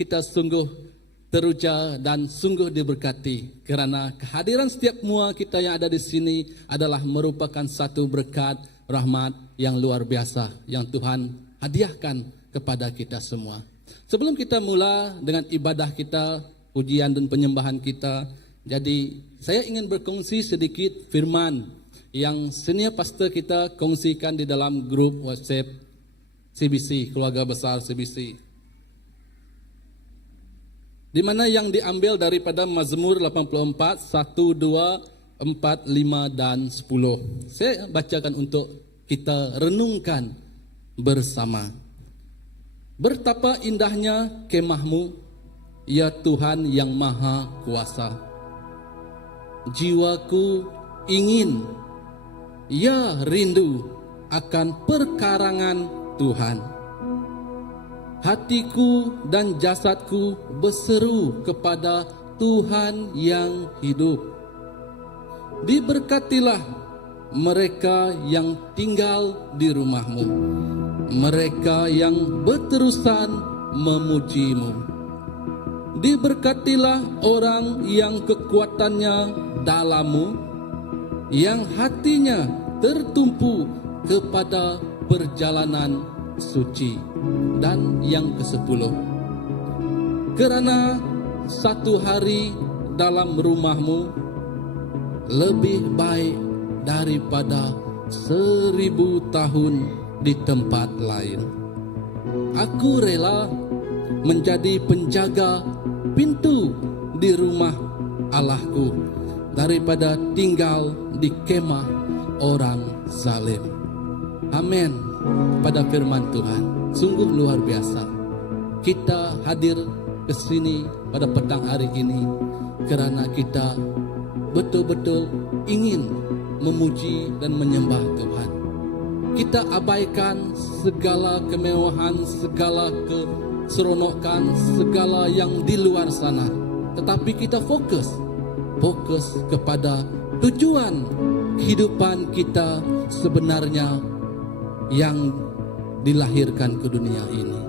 kita sungguh teruja dan sungguh diberkati kerana kehadiran setiap mua kita yang ada di sini adalah merupakan satu berkat rahmat yang luar biasa yang Tuhan hadiahkan kepada kita semua. Sebelum kita mula dengan ibadah kita, pujian dan penyembahan kita, jadi saya ingin berkongsi sedikit firman yang senior pastor kita kongsikan di dalam grup WhatsApp CBC, keluarga besar CBC. Di mana yang diambil daripada Mazmur 84, 1, 2, 4, 5 dan 10. Saya bacakan untuk kita renungkan bersama. Betapa indahnya kemahmu, ya Tuhan yang maha kuasa. Jiwaku ingin, ya rindu akan perkarangan Tuhan. Hatiku dan jasadku berseru kepada Tuhan yang hidup. Diberkatilah mereka yang tinggal di rumahmu, mereka yang berterusan memujimu. Diberkatilah orang yang kekuatannya dalammu, yang hatinya tertumpu kepada perjalanan suci. Dan yang ke-10, kerana satu hari dalam rumahmu lebih baik daripada 1000 tahun di tempat lain. Aku rela menjadi penjaga pintu di rumah Allahku daripada tinggal di kemah orang zalim. Amin. Pada firman Tuhan, sungguh luar biasa. Kita hadir ke sini pada petang hari ini kerana kita betul-betul ingin memuji dan menyembah Tuhan. Kita abaikan segala kemewahan, segala keseronokan, segala yang di luar sana. Tetapi kita fokus kepada tujuan kehidupan kita sebenarnya yang dilahirkan ke dunia ini.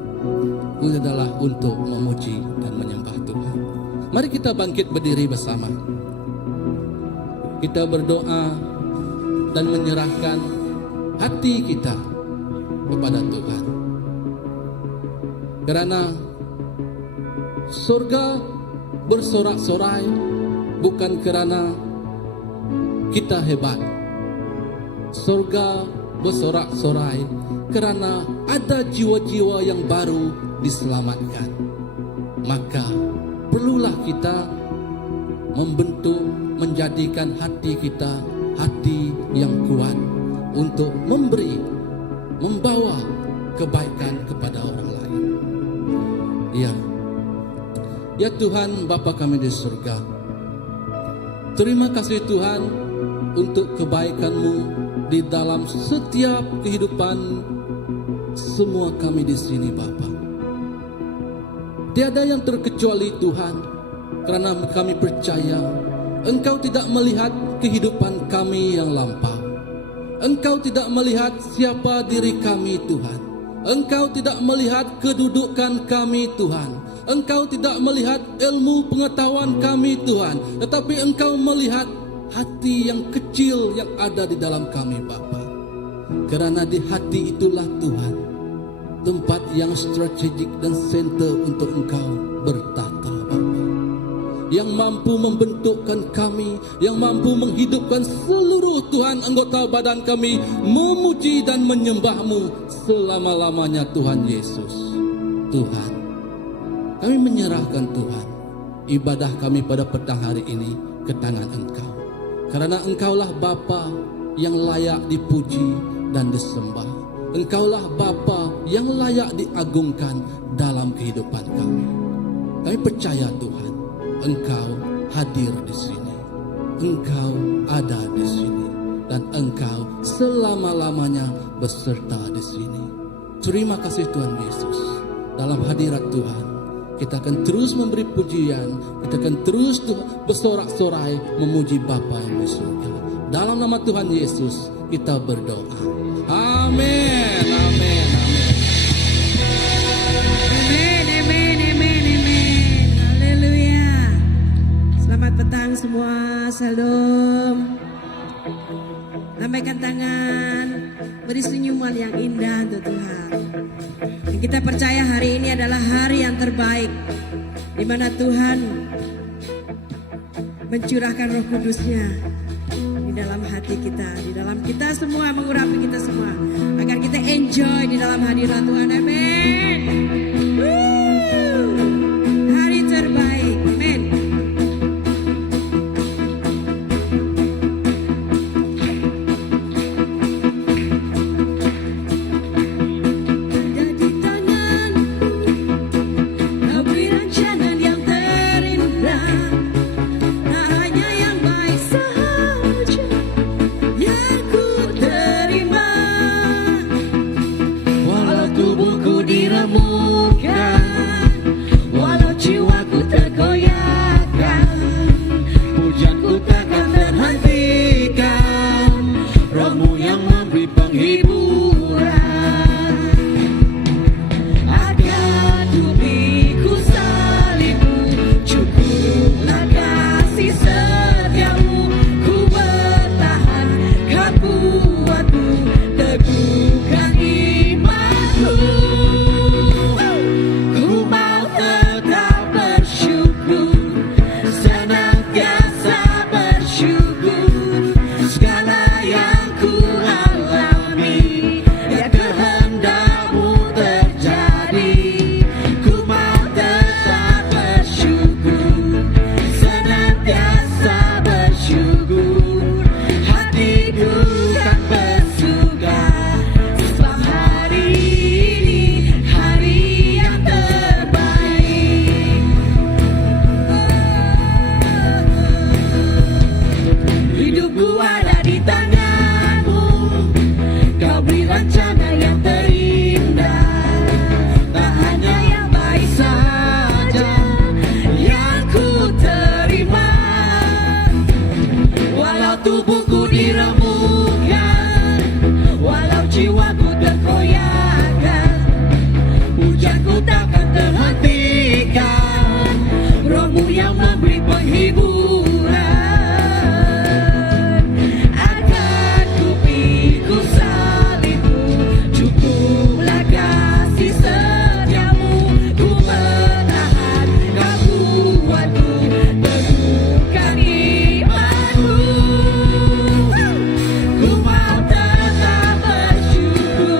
Itu adalah untuk memuji dan menyembah Tuhan. Mari kita bangkit berdiri bersama. Kita berdoa dan menyerahkan hati kita kepada Tuhan. Kerana surga bersorak-sorai bukan kerana kita hebat. Surga bersorak-sorai kerana ada jiwa-jiwa yang baru diselamatkan. Maka perlulah kita menjadikan hati kita hati yang kuat untuk membawa kebaikan kepada orang lain. Ya Tuhan Bapa kami di surga, terima kasih Tuhan untuk kebaikan-Mu di dalam setiap kehidupan semua kami di sini Bapa. Tiada yang terkecuali Tuhan, kerana kami percaya Engkau tidak melihat kehidupan kami yang lampau. Engkau tidak melihat siapa diri kami Tuhan. Engkau tidak melihat kedudukan kami Tuhan. Engkau tidak melihat ilmu pengetahuan kami Tuhan. Tetapi Engkau melihat hati yang kecil yang ada di dalam kami Bapa. Kerana di hati itulah Tuhan, tempat yang strategik dan center untuk Engkau bertata Bapa. Yang mampu membentukkan kami, yang mampu menghidupkan seluruh Tuhan anggota badan kami, memuji dan menyembah-Mu selama-lamanya Tuhan Yesus. Tuhan, kami menyerahkan Tuhan ibadah kami pada petang hari ini ke tangan Engkau. Karena Engkaulah Bapa yang layak dipuji dan disembah. Engkaulah Bapa yang layak diagungkan dalam kehidupan kami. Kami percaya Tuhan, Engkau hadir di sini. Engkau ada di sini. Dan Engkau selama-lamanya beserta di sini. Terima kasih Tuhan Yesus. Dalam hadirat Tuhan, kita akan terus memberi pujian. Kita akan terus bersorak-sorai memuji Bapa yang di surga. Dalam nama Tuhan Yesus kita berdoa. Amin. Amin. Amin. Amin. Amin. Amin. Amin. beri senyuman yang indah untuk Tuhan. Dan kita percaya hari ini adalah hari yang terbaik, di mana Tuhan mencurahkan Roh Kudus-Nya di dalam hati kita, di dalam kita semua, mengurapi kita semua, agar kita enjoy di dalam hadirat Tuhan. Amin. Hari terbaik. Amin. Ada di tanganku, kau beri rancangan yang terindah. Tak hanya yang baik saja yang ku terima. Walau tubuhku diremukkan, walau jiwaku tergoyahkan, pujianku takkan terhentikan. Roh-Mu yang memberi penghiburan. Akan ku pikul salib-Mu, cukuplah kasih setia-Mu. Ku bertahan, Kau kuatku, teguhkan imanku. Ku mau tetap bersyukur, senantiasa bersyukur. Segala yang ku alami, ya kehendak-Mu terjadi. Ku mau tetap bersyukur, senantiasa bersyukur. Hatiku kan bersuka, sebab hari ini hari yang terbaik. Hidupku ada di tangan-Mu, Kau beri rancangan yang terindah. Tak hanya yang baik saja yang ku terima. Walau tubuhku diremukkan, walau jiwaku tergoyahkan, pujianku takkan terhentikan. Roh-Mu yang memberi penghiburan. Akan ku pikul salib-Mu, cukuplah kasih setia-Mu. Ku bertahan, Kau kuatku, teguhkan imanku. Ku mau tetap bersyukur,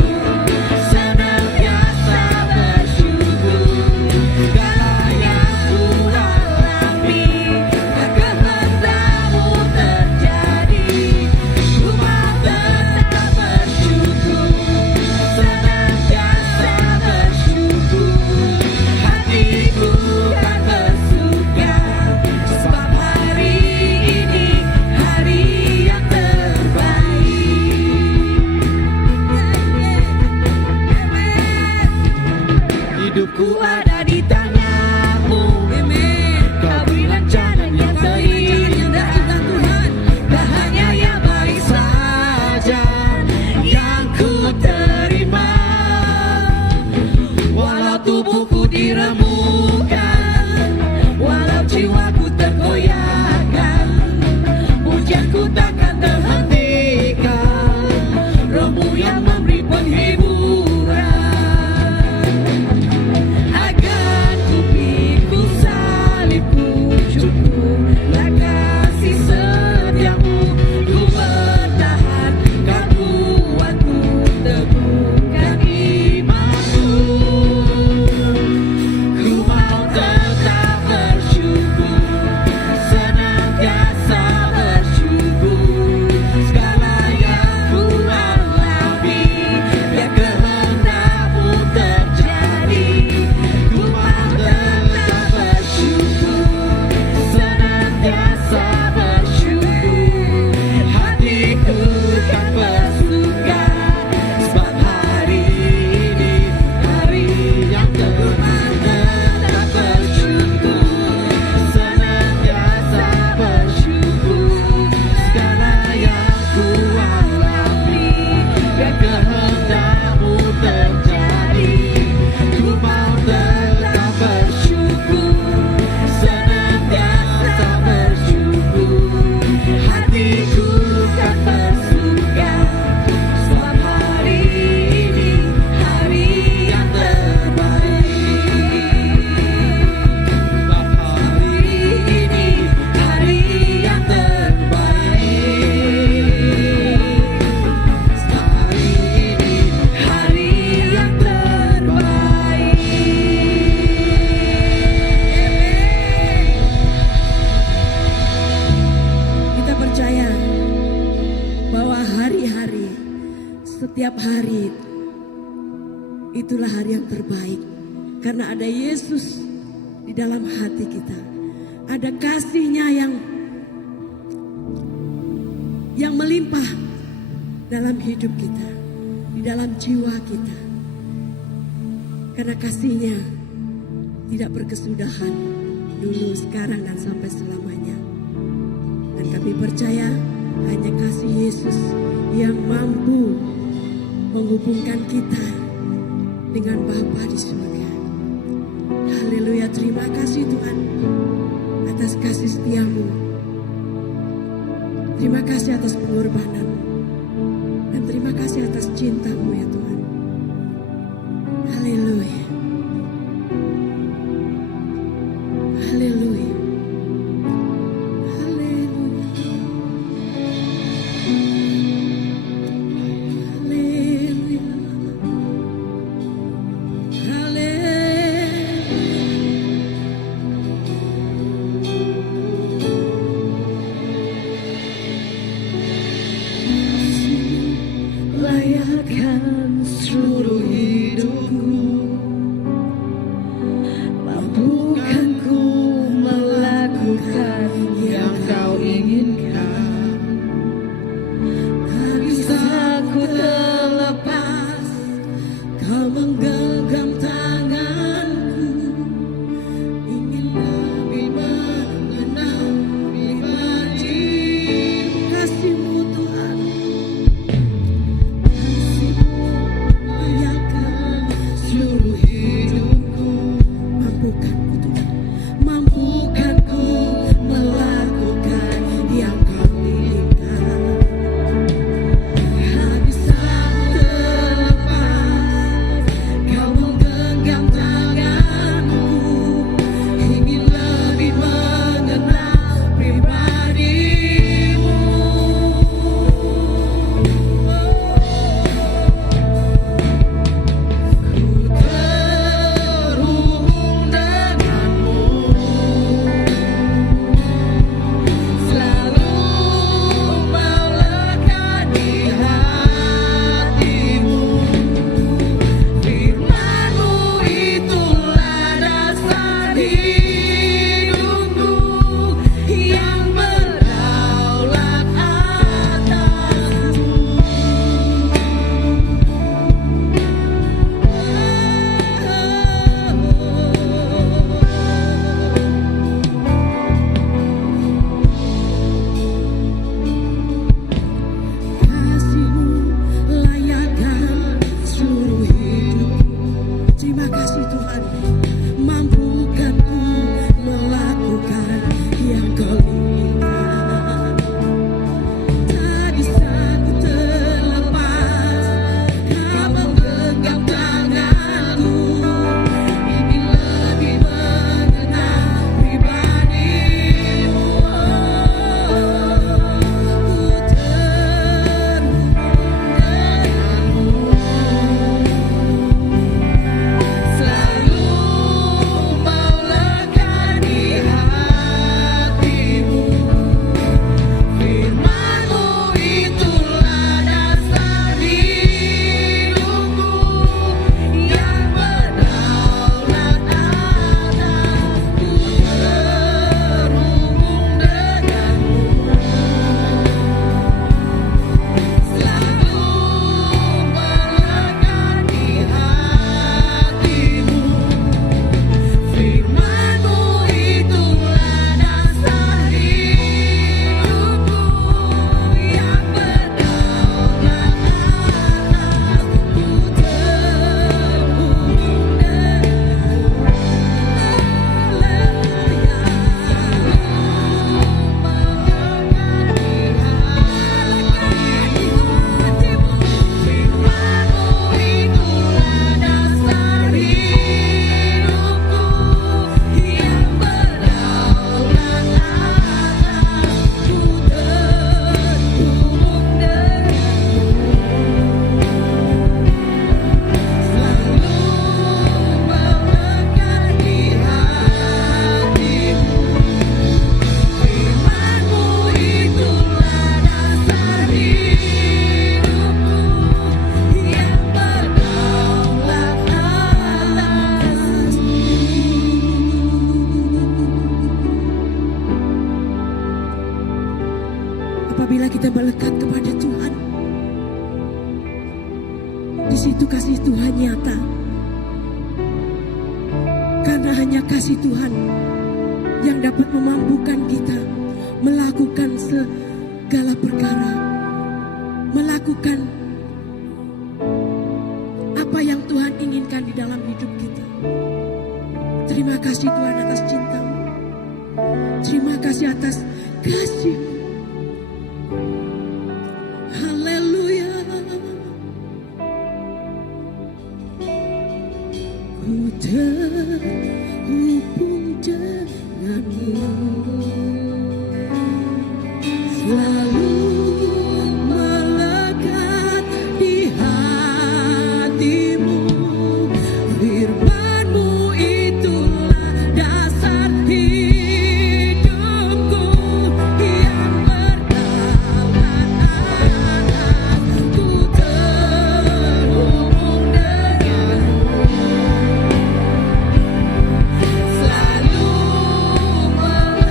hari itulah hari yang terbaik. Karena ada Yesus di dalam hati kita. Ada kasih-Nya yang melimpah dalam hidup kita, di dalam jiwa kita. Karena kasih-Nya tidak berkesudahan dulu, sekarang, dan sampai selamanya. Dan kami percaya hanya kasih Yesus yang mampu menghubungkan kita dengan Bapa di surga. Haleluya, terima kasih Tuhan atas kasih setia-Mu. Terima kasih atas pengorbanan-Mu. Dan terima kasih atas cinta-Mu ya Tuhan. Haleluya. Haleluya. Haleluya. Haleluya. Haleluya. Layak kasih itu kasih Tuhan nyata. Karena hanya kasih Tuhan yang dapat memampukan kita melakukan segala perkara, melakukan apa yang Tuhan inginkan di dalam hidup kita. Terima kasih Tuhan atas cinta-Mu. Terima kasih atas kasih-Mu. Haleluya. Ku terhubung denganmu, selalu melekat di hatimu. Firman-Mu itulah dasar hidupku yang bertahan. Ku terhubung denganmu, selalu melekat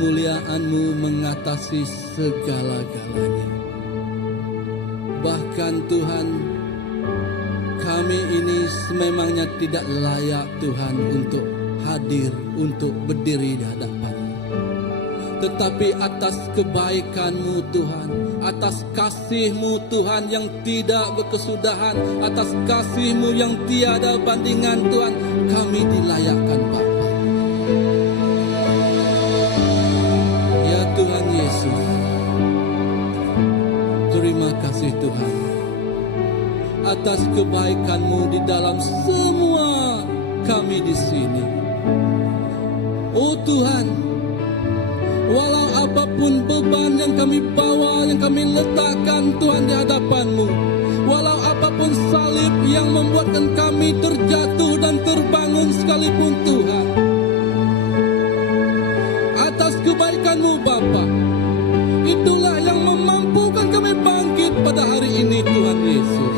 kemuliaan-Mu mengatasi segala-galanya. Bahkan Tuhan, kami ini sememangnya tidak layak Tuhan untuk hadir, untuk berdiri di hadapan-Mu. Tetapi atas kebaikan-Mu Tuhan, atas kasih-Mu Tuhan yang tidak berkesudahan, atas kasih-Mu yang tiada bandingan Tuhan, kami dilayakkan Bapa. Ya Tuhan Yesus, terima kasih Tuhan atas kebaikan-Mu di dalam semua kami di sini. Oh Tuhan, walau apapun beban yang kami bawa, yang kami letakkan Tuhan di hadapan-Mu, walau apapun salib yang membuatkan kami terjatuh dan terbangun sekalipun Tuhan, atas kebaikan-Mu Bapa, itulah yang memampukan kami bangkit pada hari ini Tuhan Yesus.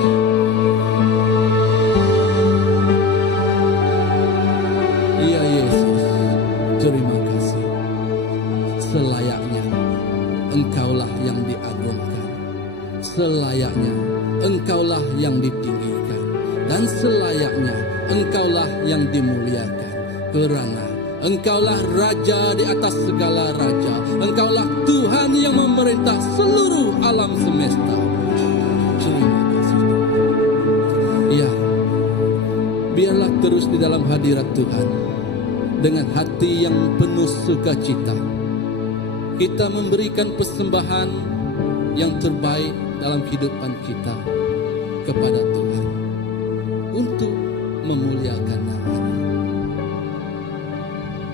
Ya Yesus, terima kasih. Selayaknya Engkaulah yang diagungkan, selayaknya Engkaulah yang ditinggikan, dan selayaknya Engkaulah yang dimuliakan, kerana Engkaulah Raja di atas segala raja. Engkaulah Tuhan yang memerintah seluruh alam semesta. Terima kasih. Ya, biarlah terus di dalam hadirat Tuhan, dengan hati yang penuh sukacita, kita memberikan persembahan yang terbaik dalam kehidupan kita kepada Tuhan untuk memuliakan nama-Nya.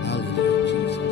Haleluya Yesus.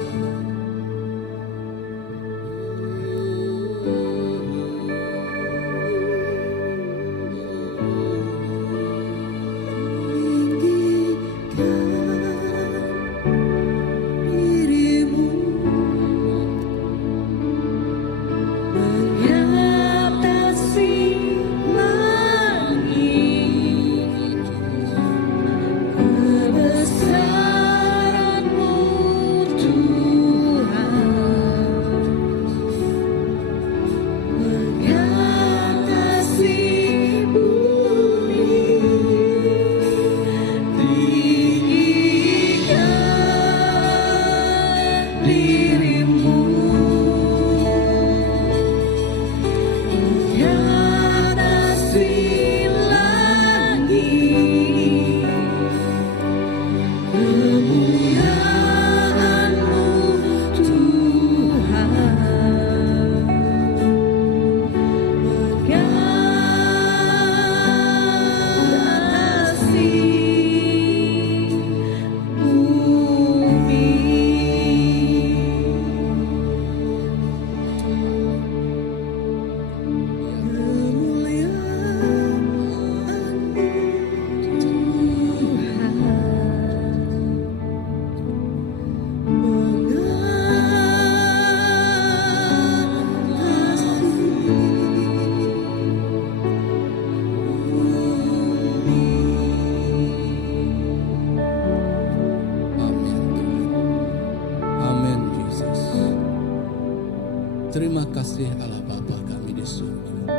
Terima kasih Allah Bapa kami di surga.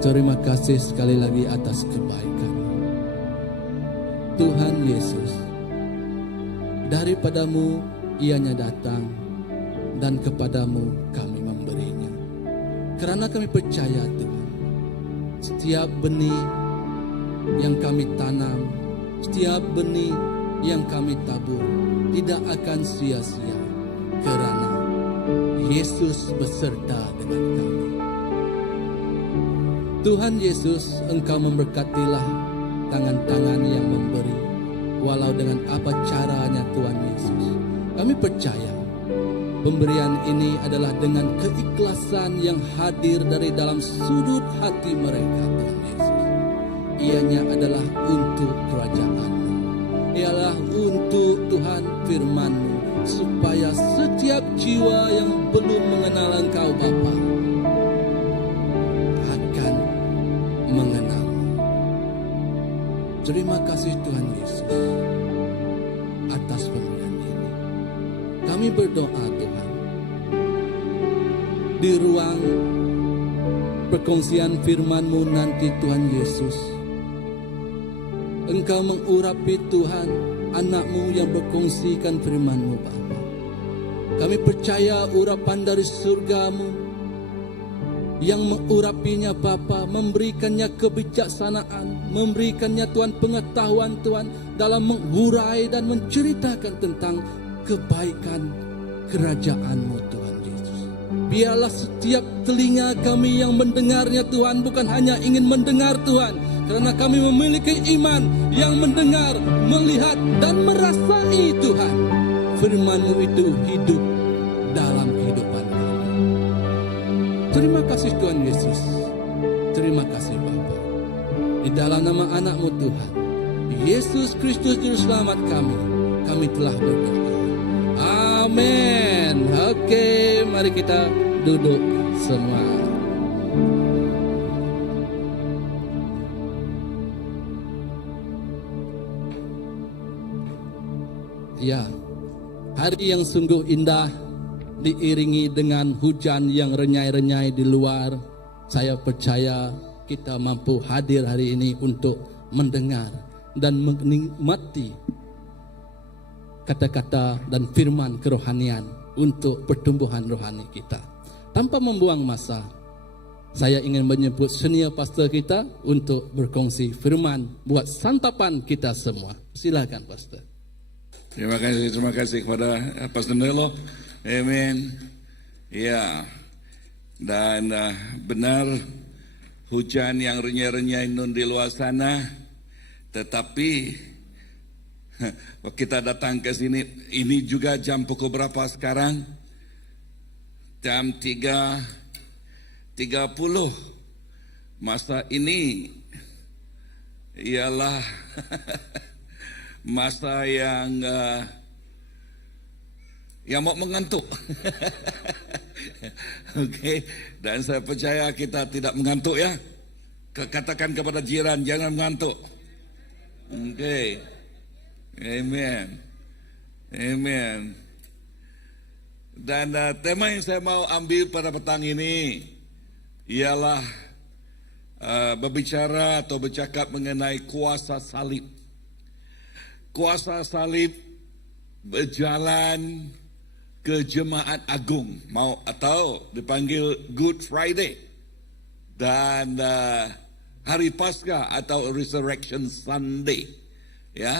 Terima kasih sekali lagi atas kebaikan Tuhan Yesus. Daripada-Mu ianya datang, dan kepadamu kami memberinya. Karena kami percaya Tuhan, setiap benih yang kami tanam, setiap benih yang kami tabur tidak akan sia-sia, karena Yesus beserta dengan kami. Tuhan Yesus, Engkau memberkatilah tangan-tangan yang memberi, walau dengan apa caranya Tuhan Yesus. Kami percaya pemberian ini adalah dengan keikhlasan yang hadir dari dalam sudut hati mereka Tuhan Yesus. Ianya adalah untuk kerajaan-Mu, ialah untuk Tuhan firman-Mu, supaya setiap jiwa yang belum mengenal Engkau Bapa akan mengenal-Mu. Terima kasih Tuhan Yesus atas pemberian ini. Kami kami berdoa Tuhan, di ruang perkongsian firman-Mu nanti Tuhan Yesus, Engkau mengurapi Tuhan anak-Mu yang berkongsikan firman-Mu Bapa. Kami percaya urapan dari surga-Mu yang mengurapinya Bapa, memberikannya kebijaksanaan, memberikannya Tuhan pengetahuan Tuhan dalam menghurai dan menceritakan tentang kebaikan kerajaan-Mu Tuhan Yesus. Biarlah setiap telinga kami yang mendengarnya Tuhan bukan hanya ingin mendengar Tuhan, karena kami memiliki iman yang mendengar, melihat dan merasai Tuhan. Firman-Mu itu hidup dalam kehidupan kami. Terima kasih Tuhan Yesus. Terima kasih Bapa. Di dalam nama anak-Mu Tuhan, Yesus Kristus Juru Selamat kami telah berdoa. Amin. Oke, mari kita duduk semua. Ya, hari yang sungguh indah diiringi dengan hujan yang renyai-renyai di luar. Saya percaya kita mampu hadir hari ini untuk mendengar dan menikmati kata-kata dan firman kerohanian untuk pertumbuhan rohani kita. Tanpa membuang masa, saya ingin menyebut senior pastor kita untuk berkongsi firman buat santapan kita semua. Silakan pastor. Terima kasih kepada Pastor Nelo. Amin. Ya, dan benar hujan yang renyai-renyai nun di luar sana, tetapi kita datang ke sini, ini juga jam pukul berapa sekarang? Jam 3.30. Masa ini ialah masa yang mau mengantuk. Oke, dan saya percaya kita tidak mengantuk ya. Katakan kepada jiran, jangan mengantuk. Oke. Amen. Amen. Dan tema yang saya mau ambil pada petang ini ialah berbicara atau bercakap mengenai kuasa salib. Kuasa salib berjalan ke Jemaat Agung, mau atau dipanggil Good Friday, dan hari Paskah atau Resurrection Sunday, ya,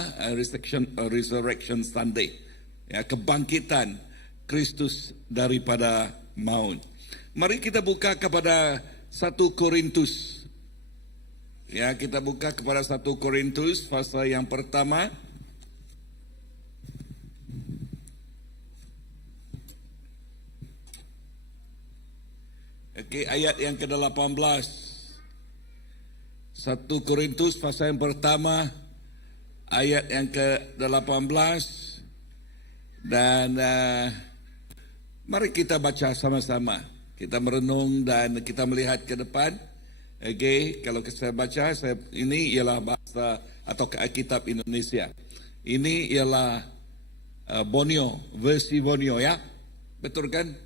Resurrection Sunday, ya, kebangkitan Kristus daripada maut. Mari kita buka kepada 1 Korintus, ya, kita buka kepada 1 Korintus pasal yang pertama. Oke, ayat yang ke-18. 1 Korintus pasal yang pertama, ayat yang ke-18. Dan mari kita baca sama-sama. Kita merenung dan kita melihat ke depan. Oke, kalau saya baca, ini ialah bahasa atau kitab Indonesia. Ini ialah Borneo, versi Borneo ya. Betul kan?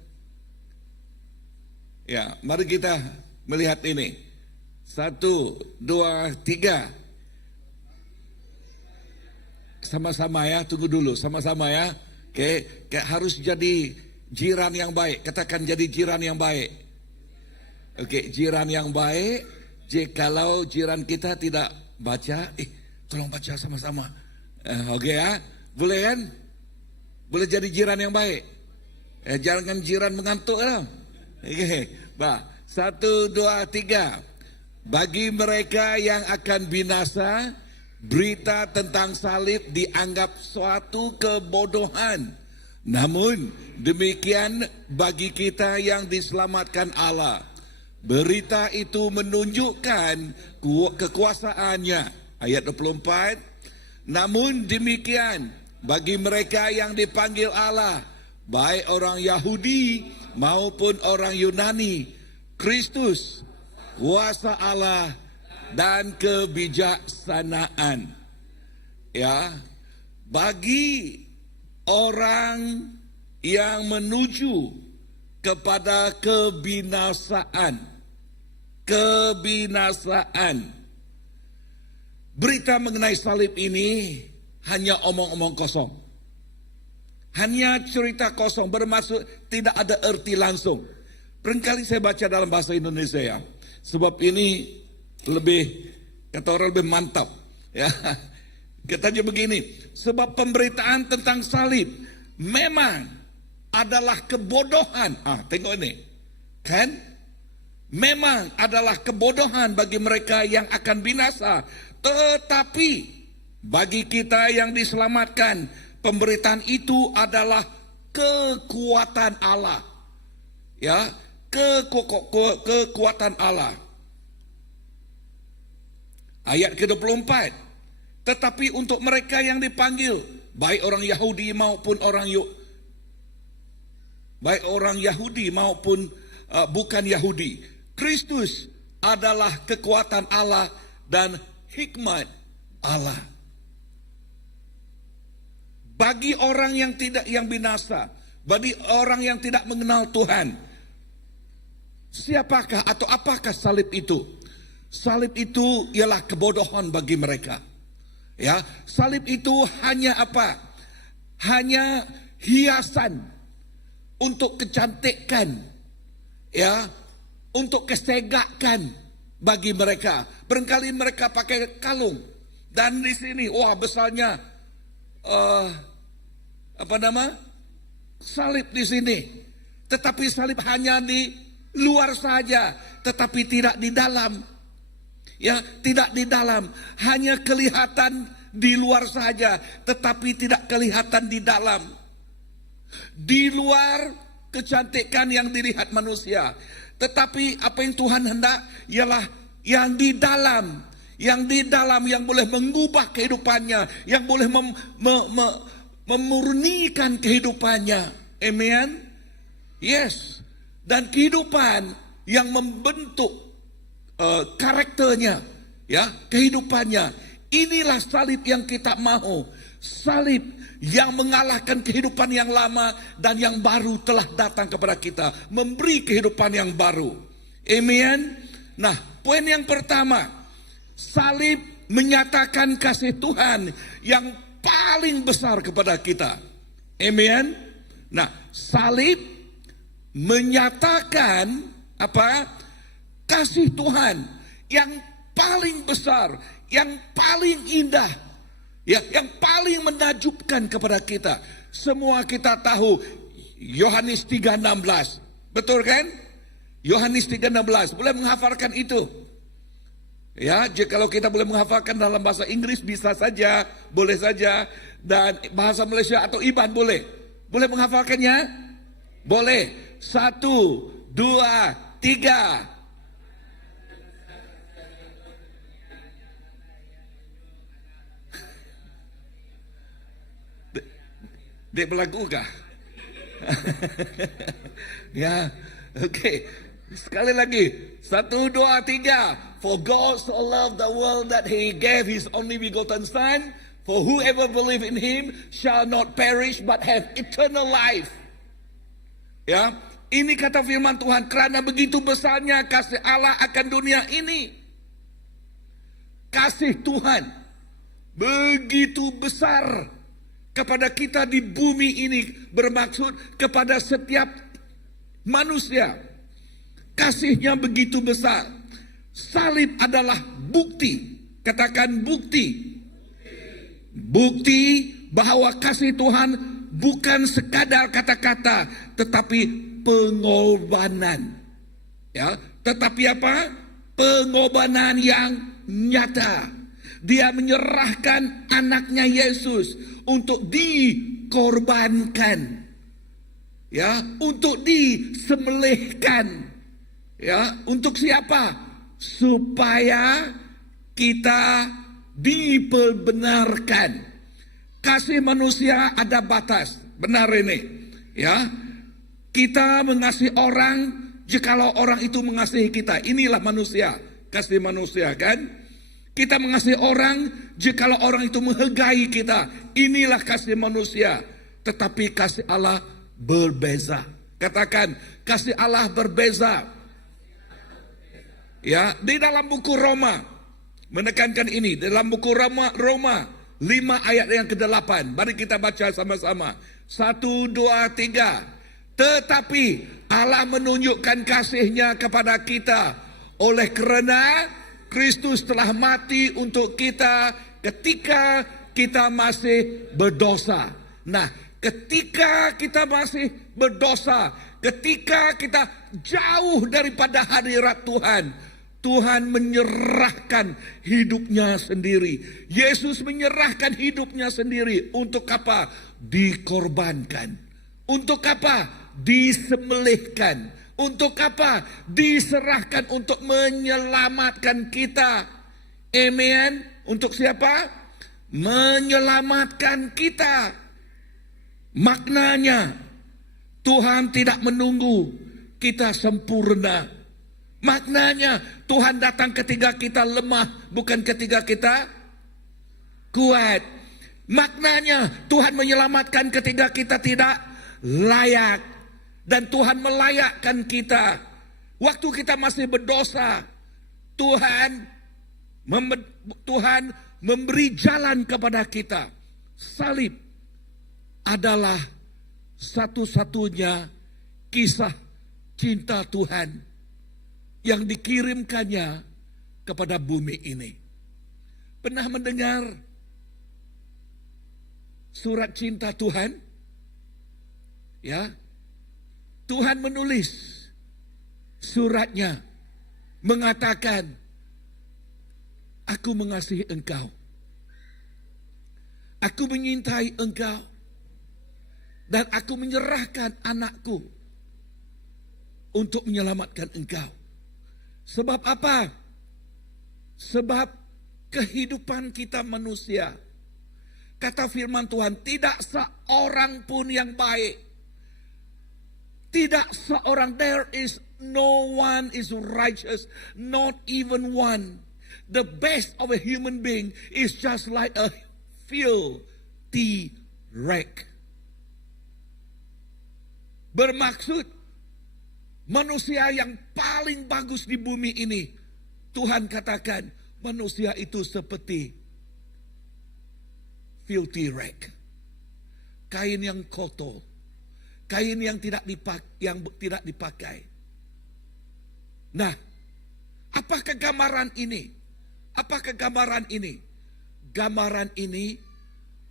Ya, mari kita melihat ini. 1, 2, 3. Sama-sama ya, tunggu dulu, sama-sama ya. Oke, harus jadi jiran yang baik. Katakan jadi jiran yang baik. Oke, jiran yang baik. Jikalau jiran kita tidak baca, tolong baca sama-sama. Oke ya, boleh kan? Boleh jadi jiran yang baik. Jangan jiran mengantuk lah. Oke, 1, 2, 3. Bagi mereka yang akan binasa, berita tentang salib dianggap suatu kebodohan. Namun demikian bagi kita yang diselamatkan Allah. Berita itu menunjukkan kekuasaannya. Ayat 24. Namun demikian bagi mereka yang dipanggil Allah, baik orang Yahudi maupun orang Yunani, Kristus, kuasa Allah dan kebijaksanaan. Ya, bagi orang yang menuju kepada kebinasaan. Kebinasaan. Berita mengenai salib ini hanya omong-omong kosong. Hanya cerita kosong, bermaksud tidak ada arti langsung. Barangkali saya baca dalam bahasa Indonesia ya. Sebab ini lebih, kata orang lebih mantap. Ya, katanya begini, sebab pemberitaan tentang salib memang adalah kebodohan. Tengok ini, kan? Memang adalah kebodohan bagi mereka yang akan binasa. Tetapi bagi kita yang diselamatkan, pemberitaan itu adalah kekuatan Allah. Ya, kekuatan Allah. Ayat ke-24. Tetapi untuk mereka yang dipanggil, baik orang Yahudi maupun bukan Yahudi, Kristus adalah kekuatan Allah dan hikmat Allah. Bagi orang yang binasa, bagi orang yang tidak mengenal Tuhan, siapakah atau apakah salib itu? Salib itu ialah kebodohan bagi mereka. Ya, salib itu hanya apa? Hanya hiasan untuk kecantikan, ya, untuk kesegakan bagi mereka. Barangkali mereka pakai kalung dan di sini, wah besarnya salib di sini. Tetapi salib hanya di luar saja, tetapi tidak di dalam. Ya, tidak di dalam, hanya kelihatan di luar saja, tetapi tidak kelihatan di dalam. Di luar kecantikan yang dilihat manusia, tetapi apa yang Tuhan hendak ialah yang di dalam, yang boleh mengubah kehidupannya, yang boleh memurnikan kehidupannya. Amen. Yes. Dan kehidupan yang membentuk karakternya, ya, kehidupannya. Inilah salib yang kita mau. Salib yang mengalahkan kehidupan yang lama dan yang baru telah datang kepada kita, memberi kehidupan yang baru. Amen. Nah, poin yang pertama, salib menyatakan kasih Tuhan yang paling besar kepada kita. Amen. Nah, salib menyatakan apa? Kasih Tuhan yang paling besar, yang paling indah, ya, yang paling menakjubkan kepada kita. Semua kita tahu Yohanes 3:16. Betul kan? Yohanes 3:16. Boleh menghafalkan itu? Ya, kalau kita boleh menghafalkan dalam bahasa Inggris bisa saja, boleh saja, dan bahasa Malaysia atau Iban boleh. Boleh menghafalkannya? Boleh. 1, 2, 3. Dek berlagu kah? Ya, oke. Sekali lagi. 1, 2, 3. For God so loved the world that He gave His only begotten Son. For whoever believe in Him shall not perish but have eternal life. Ya, ini kata firman Tuhan. Kerana begitu besarnya kasih Allah akan dunia ini. Kasih Tuhan begitu besar kepada kita di bumi ini, bermaksud kepada setiap manusia. Kasihnya begitu besar. Salib adalah bukti. Katakan bukti. Bukti bahwa kasih Tuhan bukan sekadar kata-kata, tetapi pengorbanan. Ya, tetapi apa? Pengorbanan yang nyata. Dia menyerahkan anaknya Yesus untuk dikorbankan, ya, untuk disembelihkan, ya, untuk siapa? Supaya kita diperbenarkan. Kasih manusia ada batas, benar ini, ya. Kita mengasihi orang jikalau orang itu mengasihi kita. Inilah manusia, kasih manusia, kan? Kita mengasihi orang jikalau orang itu menghargai kita. Inilah kasih manusia. Tetapi kasih Allah berbeza. Katakan, kasih Allah berbeza. Ya, di dalam buku Roma menekankan ini, dalam buku Roma 5 ayat yang ke-8. Mari kita baca sama-sama. 1, 2, 3. Tetapi Allah menunjukkan kasih-Nya kepada kita oleh kerana Kristus telah mati untuk kita ketika kita masih berdosa. Nah, ketika kita masih berdosa, ketika kita jauh daripada hadirat Tuhan, Tuhan menyerahkan hidupnya sendiri. Yesus menyerahkan hidupnya sendiri. Untuk apa? Dikorbankan. Untuk apa? Disembelihkan. Untuk apa? Diserahkan untuk menyelamatkan kita. Amen. Untuk siapa? Menyelamatkan kita. Maknanya, Tuhan tidak menunggu kita sempurna. Maknanya, Tuhan datang ketika kita lemah, bukan ketika kita kuat. Maknanya, Tuhan menyelamatkan ketika kita tidak layak. Dan Tuhan melayakkan kita. Waktu kita masih berdosa, Tuhan memberi jalan kepada kita. Salib adalah satu-satunya kisah cinta Tuhan yang dikirimkannya kepada bumi ini. Pernah mendengar surat cinta Tuhan? Ya, Tuhan menulis suratnya mengatakan, aku mengasihi engkau, aku menyintai engkau, dan aku menyerahkan anakku untuk menyelamatkan engkau. Sebab apa? Sebab kehidupan kita manusia, kata firman Tuhan, tidak seorang pun yang baik. Tidak seorang, there is no one is righteous, not even one. The best of a human being is just like a filthy wreck. Bermaksud, manusia yang paling bagus di bumi ini, Tuhan katakan, manusia itu seperti filthy rag. Kain yang kotor, kain yang tidak dipakai. Nah, apakah gambaran ini? Apakah gambaran ini? Gambaran ini,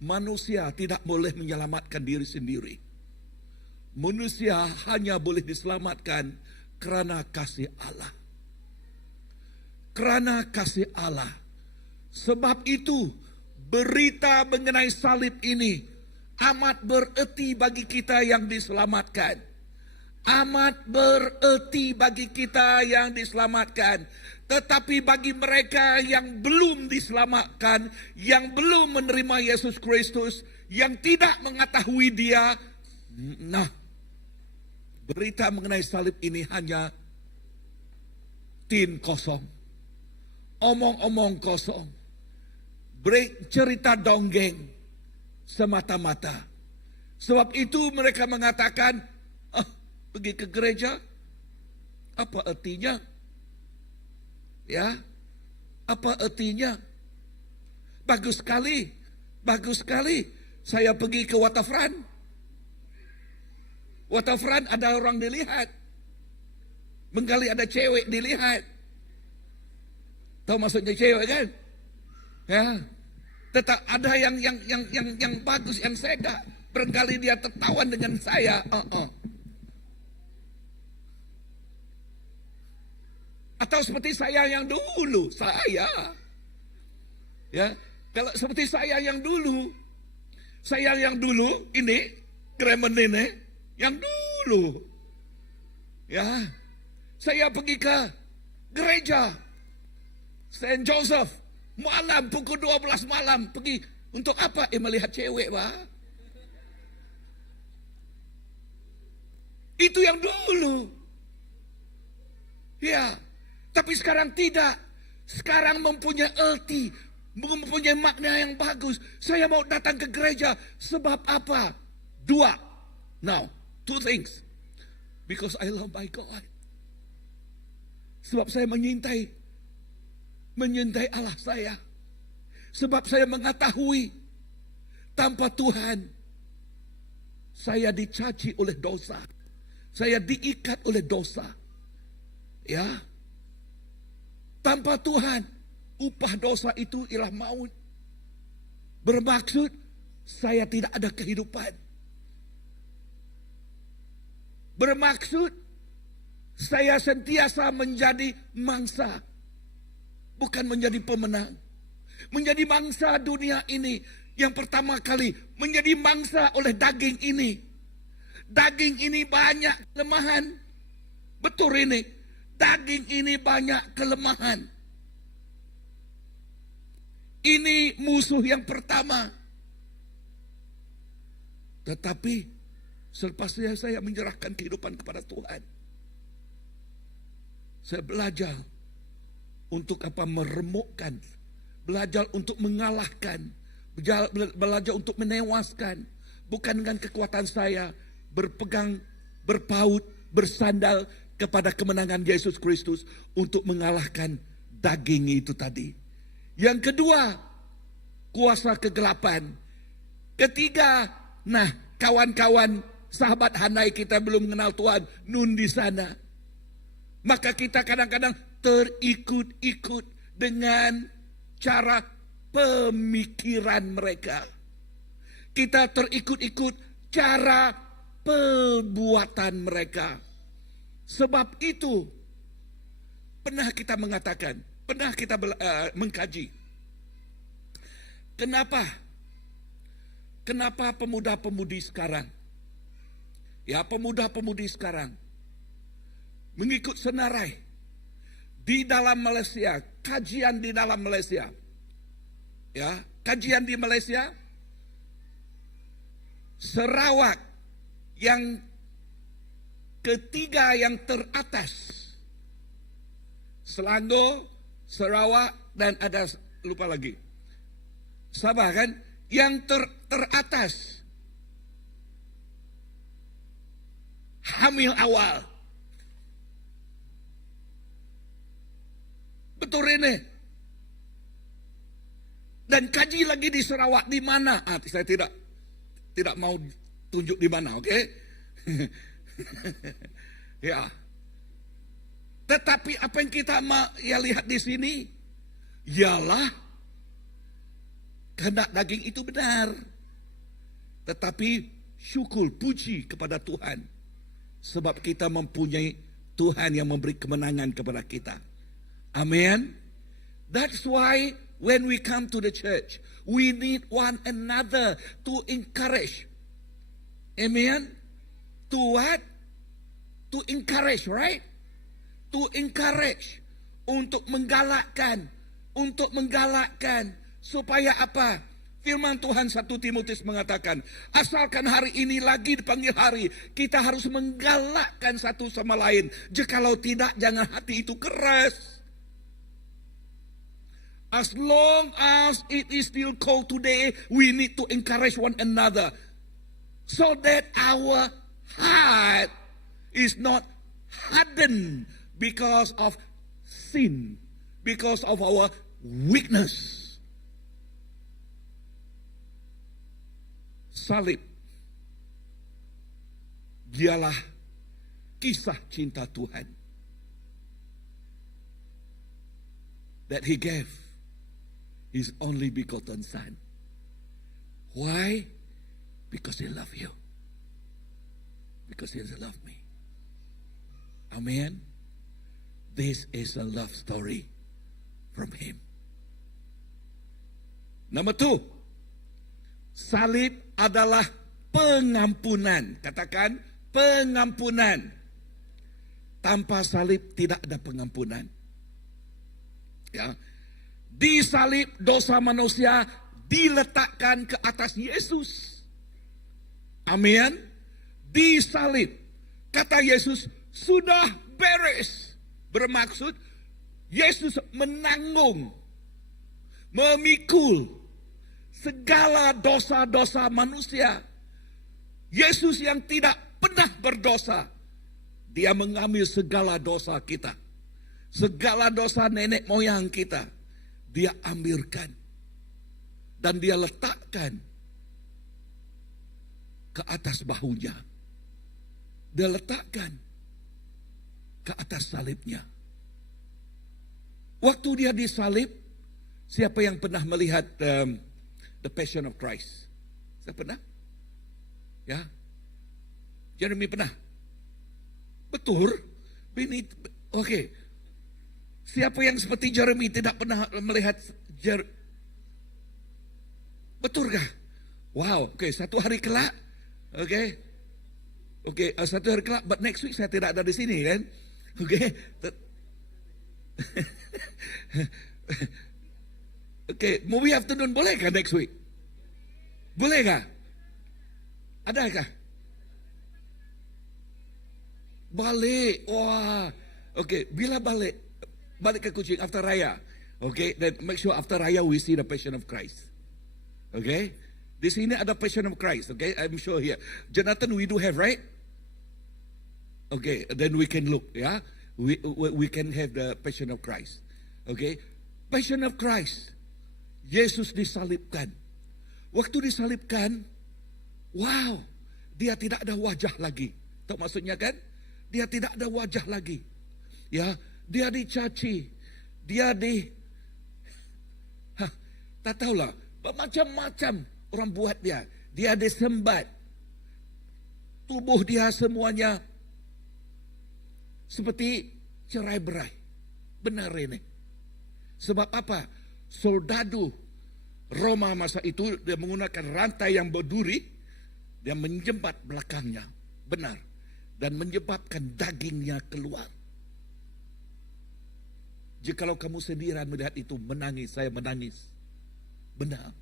manusia tidak boleh menyelamatkan diri sendiri. Manusia hanya boleh diselamatkan karena kasih Allah. Karena kasih Allah. Sebab itu berita mengenai salib ini amat bererti bagi kita yang diselamatkan. Amat bererti bagi kita yang diselamatkan. Tetapi bagi mereka yang belum diselamatkan, yang belum menerima Yesus Kristus, yang tidak mengetahui Dia, nah, berita mengenai salib ini hanya tin kosong, omong-omong kosong, cerita dongeng semata-mata. Sebab itu mereka mengatakan, pergi ke gereja, apa artinya? Ya, apa artinya? Bagus sekali, bagus sekali. Saya pergi ke Waterfront. Waterfront ada orang dilihat. Menggali ada cewek dilihat. Tahu maksudnya cewek kan? Ya. Tetap ada yang bagus, yang sega. Barangkali dia tertawan dengan saya. Atau seperti saya yang dulu, ya, kalau seperti saya yang dulu ini Kremen ini, yang dulu, ya, saya pergi ke gereja Saint Joseph malam pukul 12 malam, pergi untuk apa? Melihat cewek, Pak. Itu yang dulu, ya. Tapi sekarang tidak. Sekarang mempunyai arti, mempunyai makna yang bagus. Saya mau datang ke gereja sebab apa? Dua. Now, Two things. Because I love my God. Sebab saya menyintai Allah saya. Sebab saya mengetahui tanpa Tuhan saya dicaci oleh dosa. Saya diikat oleh dosa. Ya. Tanpa Tuhan, upah dosa itu ialah maut. Bermaksud saya tidak ada kehidupan. Bermaksud saya sentiasa menjadi mangsa, bukan menjadi pemenang. Menjadi mangsa dunia ini, yang pertama kali menjadi mangsa oleh daging ini. Daging ini banyak kelemahan. Betul ini, daging ini banyak kelemahan. Ini musuh yang pertama. Tetapi selepas saya menyerahkan kehidupan kepada Tuhan, saya belajar untuk meremukkan, belajar untuk mengalahkan, belajar untuk menewaskan, bukan dengan kekuatan saya, berpegang, berpaut, bersandal kepada kemenangan Yesus Kristus untuk mengalahkan daging itu tadi. Yang kedua, kuasa kegelapan. Ketiga, kawan-kawan, sahabat handai kita belum mengenal Tuhan, nun di sana. Maka kita kadang-kadang terikut-ikut dengan cara pemikiran mereka. Kita terikut-ikut cara perbuatan mereka. Sebab itu, pernah kita mengatakan, pernah kita mengkaji. Kenapa pemuda-pemudi sekarang, pemuda-pemudi sekarang mengikut senarai di dalam Malaysia, kajian di dalam Malaysia. Kajian di Malaysia, Sarawak yang ketiga yang teratas. Selangor, Sarawak, dan ada lupa lagi. Sabah kan? Yang teratas. Hamil awal. Betul ini. Dan kaji lagi di Sarawak di mana? Saya tidak mau tunjuk di mana, oke? Ya. Tetapi apa yang kita lihat di sini ialah kehendak daging itu benar. Tetapi syukur, puji kepada Tuhan. Sebab kita mempunyai Tuhan yang memberi kemenangan kepada kita. Amin. That's why when we come to the church, we need one another to encourage. Amen. To what? To encourage, right? To encourage. Untuk menggalakkan. Supaya apa? Firman Tuhan 1 Timotius mengatakan, asalkan hari ini lagi dipanggil hari, kita harus menggalakkan satu sama lain. Jikalau tidak, jangan hati itu keras. As long as it is still cold today, we need to encourage one another. So that our heart is not hardened because of sin, because of our weakness. Salib dialah kisah cinta Tuhan. That He gave His only begotten Son. Why? Because He loved you. Because He loved me. Amen. This is a love story from Him. Number 2, salib adalah pengampunan. Katakan pengampunan. Tanpa salib tidak ada pengampunan. Ya. Di salib dosa manusia diletakkan ke atas Yesus. Amin. Di salib kata Yesus sudah beres. Bermaksud Yesus menanggung, memikul segala dosa-dosa manusia. Yesus yang tidak pernah berdosa. Dia mengambil segala dosa kita. Segala dosa nenek moyang kita. Dia ambilkan. Dan dia letakkan ke atas bahunya. Dia letakkan ke atas salibnya. Waktu dia disalib, siapa yang pernah melihat The Passion of Christ? Saya pernah? Ya, Jeremy pernah? Betul? Oke. Siapa yang seperti Jeremy tidak pernah melihat Betulkah? Wow, oke, satu hari kelak, oke, satu hari kelak, but next week saya tidak ada di sini kan, oke. Oke, movie afternoon bolehkah next week? Bolehkah? Adakah? Balik, wah, oke, bila balik ke Kuching after Raya, oke, then make sure after Raya we see the Passion of Christ. Okay, di sini ada Passion of Christ. Okay, I'm sure here. Jonathan, we do have, right? Okay, then we can look. Yeah, we can have the Passion of Christ. Okay, Passion of Christ. Yesus disalibkan. Waktu disalibkan, wow, dia tidak ada wajah lagi. Tahu maksudnya kan? Dia tidak ada wajah lagi. Ya, dia dicaci, dia tak tahulah. Macam-macam orang buat dia. Dia disembat. Tubuh dia semuanya seperti cerai-berai. Benar ini. Sebab apa? Soldado Roma masa itu dia menggunakan rantai yang berduri. Dia menjembat belakangnya. Benar. Dan menyebabkan dagingnya keluar. Jikalau kamu sendirian melihat itu, menangis, saya menangis. Benar.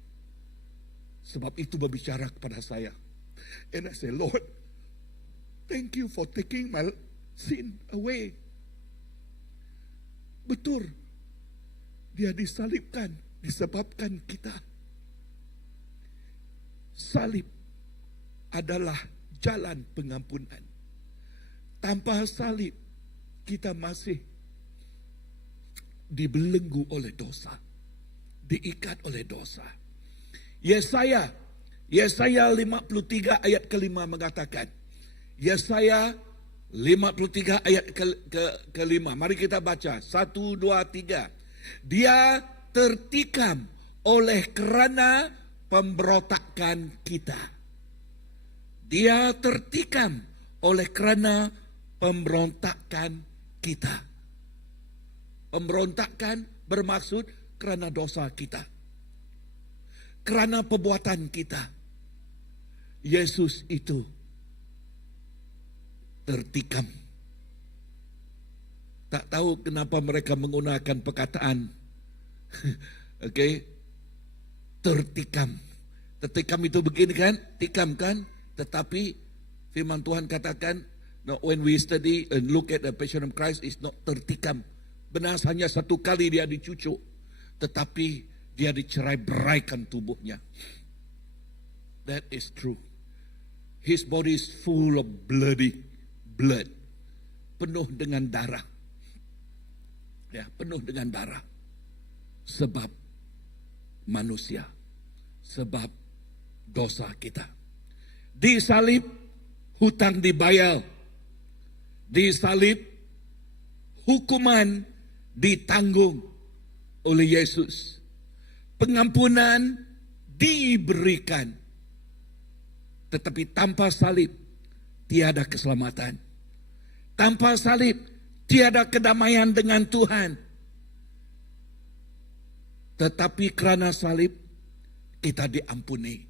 Sebab itu berbicara kepada saya. And I say, Lord, thank you for taking my sin away. Betul. Dia disalibkan disebabkan kita. Salib adalah jalan pengampunan. Tanpa salib, kita masih dibelenggu oleh dosa. Diikat oleh dosa. Yesaya 53 ayat kelima mengatakan. Yesaya 53 ayat kelima. Mari kita baca. 1, 2, 3. Dia tertikam oleh kerana pemberontakan kita. Dia tertikam oleh kerana pemberontakan kita. Pemberontakan bermaksud kerana dosa kita. Kerana perbuatan kita. Yesus itu tertikam. Tak tahu kenapa mereka menggunakan perkataan tertikam. Tertikam itu begini kan? Tikam kan? Tetapi firman Tuhan katakan, no, when we study and look at the Passion of Christ, is not tertikam. Benar hanya satu kali dia dicucuk. Tetapi dia dicerai-beraikan tubuhnya. That is true. His body is full of blood. Penuh dengan darah. Ya, penuh dengan darah. Sebab manusia. Sebab dosa kita. Disalib, hutang dibayar. Disalib, hukuman ditanggung oleh Yesus. Pengampunan diberikan. Tetapi tanpa salib tiada keselamatan. Tanpa salib tiada kedamaian dengan Tuhan. Tetapi kerana salib kita diampuni.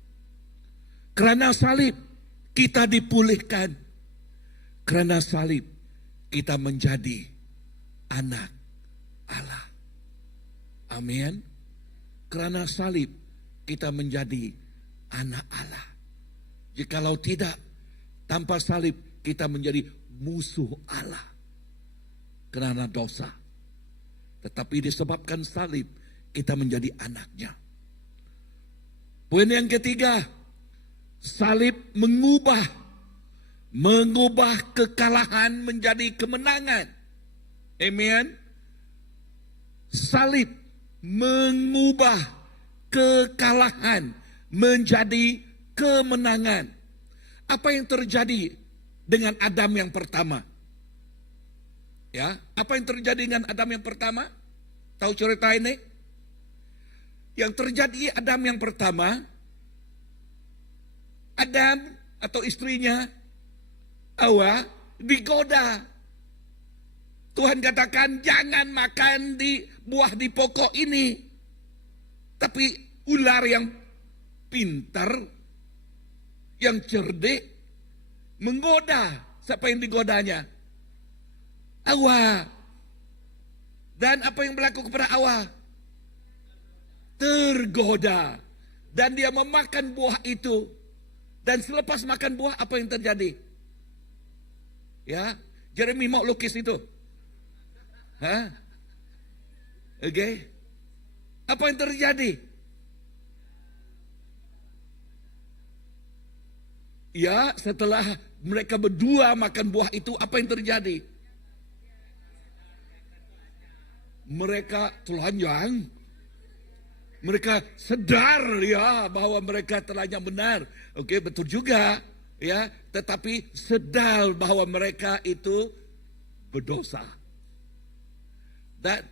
Kerana salib kita dipulihkan. Kerana salib kita menjadi anak Allah. Amin. Kerana salib kita menjadi anak Allah. Jikalau tidak, tanpa salib kita menjadi musuh Allah. Kerana dosa. Tetapi disebabkan salib kita menjadi anaknya. Poin yang ketiga, salib mengubah mengubah kekalahan menjadi kemenangan. Amen. Salib mengubah kekalahan menjadi kemenangan. Apa yang terjadi dengan Adam yang pertama? Ya, apa yang terjadi dengan Adam yang pertama? Tahu cerita ini? Yang terjadi Adam yang pertama, Adam atau istrinya Hawa digoda. Tuhan katakan jangan makan di buah di pokok ini. Tapi ular yang pintar, yang cerdik, menggoda. Siapa yang digodanya? Hawa. Dan apa yang berlaku kepada Hawa? Tergoda. Dan dia memakan buah itu. Dan selepas makan buah, apa yang terjadi? Ya, Jeremy mau lukis itu. Hah? Oke. Apa yang terjadi? Ya, setelah mereka berdua makan buah itu, apa yang terjadi? Mereka telanjang. Mereka sadar ya bahwa mereka telanjang benar. Oke, betul juga. Ya, tetapi sadar bahwa mereka itu berdosa. Dan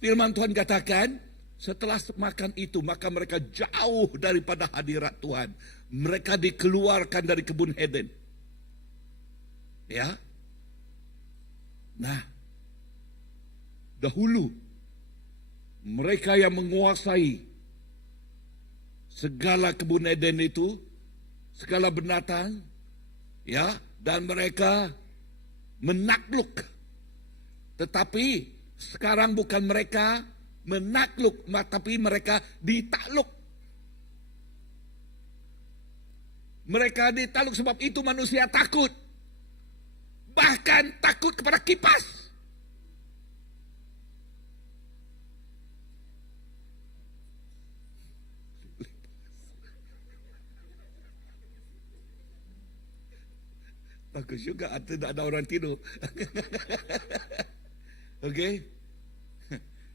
firman Tuhan katakan setelah makan itu maka mereka jauh daripada hadirat Tuhan. Mereka dikeluarkan dari kebun Eden. Ya. Nah, dahulu mereka yang menguasai segala kebun Eden itu, segala binatang, ya, dan mereka menakluk. Tetapi sekarang bukan mereka menakluk, tapi mereka ditakluk. Mereka ditakluk sebab itu manusia takut. Bahkan takut kepada kipas. Bagus juga, tidak ada orang tidur. Oke.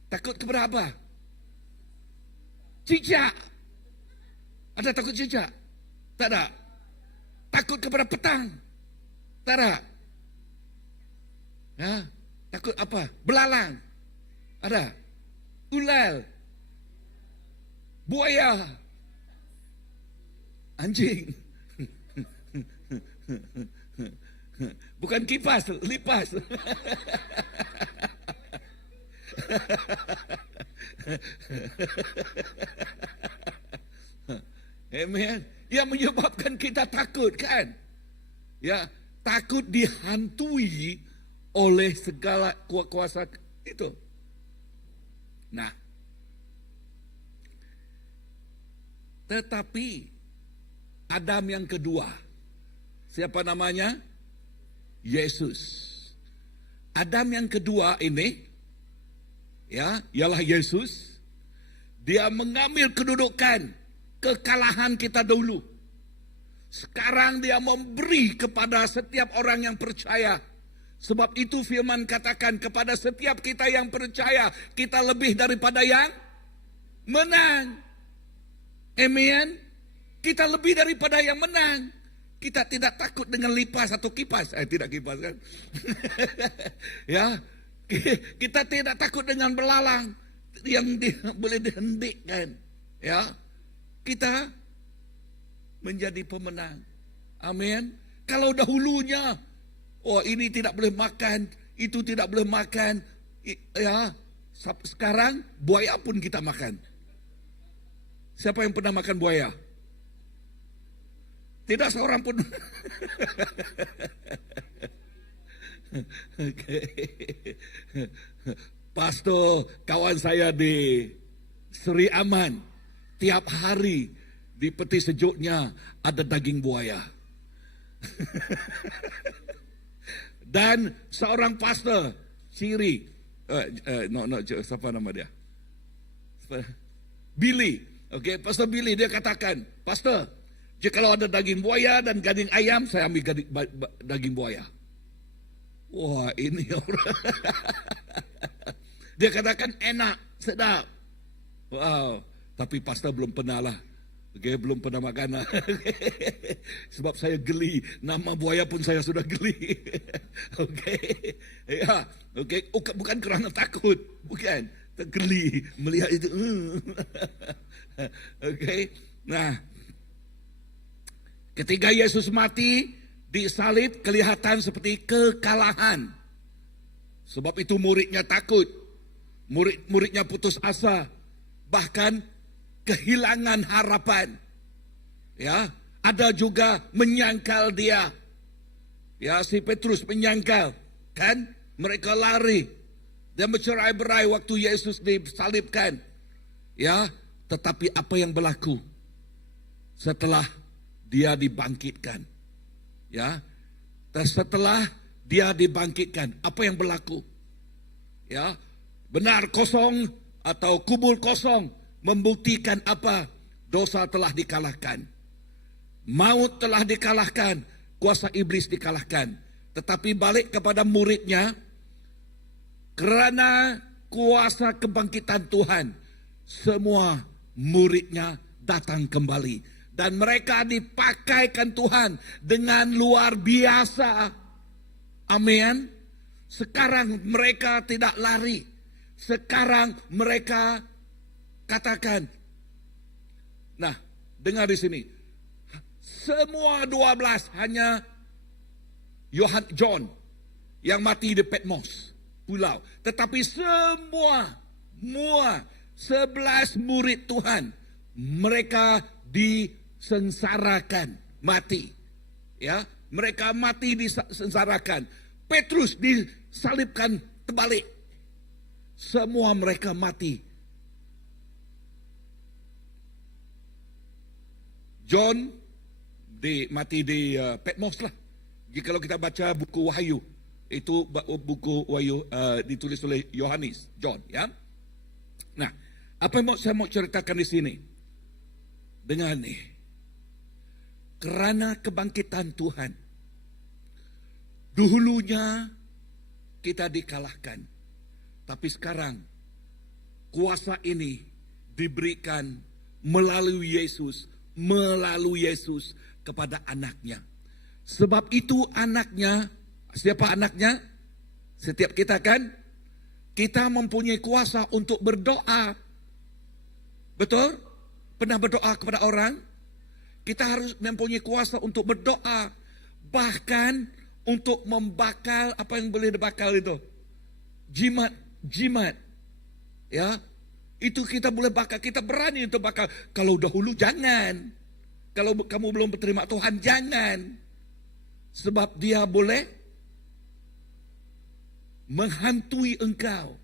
Takut kepada apa? Cicak. Ada takut cicak? Tak ada. Takut kepada petang? Tak ada. Ya, takut apa? Belalang. Ada. Ular. Buaya. Anjing. Bukan kipas, lipas. Amen. Yang menyebabkan kita takut kan? Ya, takut dihantui oleh segala kuasa itu. Nah, tetapi Adam yang kedua, siapa namanya? Yesus. Adam yang kedua ini, ya, ialah Yesus. Dia mengambil kedudukan kekalahan kita dulu. Sekarang dia memberi kepada setiap orang yang percaya. Sebab itu firman katakan kepada setiap kita yang percaya, kita lebih daripada yang menang. Amen. Kita lebih daripada yang menang. Kita tidak takut dengan lipas atau kipas. Tidak kipas kan. Ya, kita tidak takut dengan belalang yang boleh dihentikan. Ya, kita menjadi pemenang. Amin. Kalau dahulunya, ini tidak boleh makan, itu tidak boleh makan. Ya, sekarang buaya pun kita makan. Siapa yang pernah makan buaya? Tidak seorang pun. Pastor kawan saya di Seri Aman, tiap hari di peti sejuknya ada daging buaya. Dan seorang pastor Siri, siapa nama dia? Billy. Pastor Billy dia katakan, Pastor, Jikalau ada daging buaya dan daging ayam, saya ambil daging buaya. Wah, ini orang. Dia katakan enak, sedap. Wow, tapi pastor belum pernah lah. Oke, belum pernah makan. Sebab saya geli. Nama buaya pun saya sudah geli. Oke. Ya, oke. Bukan kerana takut, bukan. Geli melihat itu. Oke. Nah, ketika Yesus mati disalib kelihatan seperti kekalahan. Sebab itu muridnya takut. Murid-muridnya putus asa. Bahkan kehilangan harapan. Ya, ada juga menyangkal dia. Ya, si Petrus menyangkal, kan? Mereka lari dan bercerai-berai waktu Yesus disalibkan. Ya, tetapi apa yang berlaku setelah dia dibangkitkan? Ya, dan setelah dia dibangkitkan, apa yang berlaku? Ya, benar kosong atau kubur kosong membuktikan apa? Dosa telah dikalahkan. Maut telah dikalahkan. Kuasa iblis dikalahkan. Tetapi balik kepada muridnya. Kerana kuasa kebangkitan Tuhan. Semua muridnya datang kembali. Dan mereka dipakaikan Tuhan dengan luar biasa. Amin. Sekarang mereka tidak lari. Sekarang mereka katakan. Nah, dengar di sini. Semua 12 hanya John yang mati di Patmos pulau. Tetapi semua 11 murid Tuhan, mereka disensarakan, mati. Ya, mereka mati disensarakan. Petrus disalibkan terbalik. Semua mereka mati. John mati di Patmos lah. Jika kita baca buku Wahyu, itu buku Wahyu ditulis oleh Yohanes, John, ya. Nah, apa yang saya mau ceritakan di sini? Dengan nih, kerana kebangkitan Tuhan, dahulunya kita dikalahkan, tapi sekarang kuasa ini diberikan melalui Yesus kepada anaknya. Sebab itu anaknya, siapa anaknya? Setiap kita kan, kita mempunyai kuasa untuk berdoa. Betul? Pernah berdoa kepada orang? Kita harus mempunyai kuasa untuk berdoa. Bahkan untuk membakal, apa yang boleh dibakal itu? Jimat. Ya, itu kita boleh bakal, kita berani untuk bakal. Kalau dahulu jangan. Kalau kamu belum berterima Tuhan, jangan. Sebab dia boleh menghantui engkau.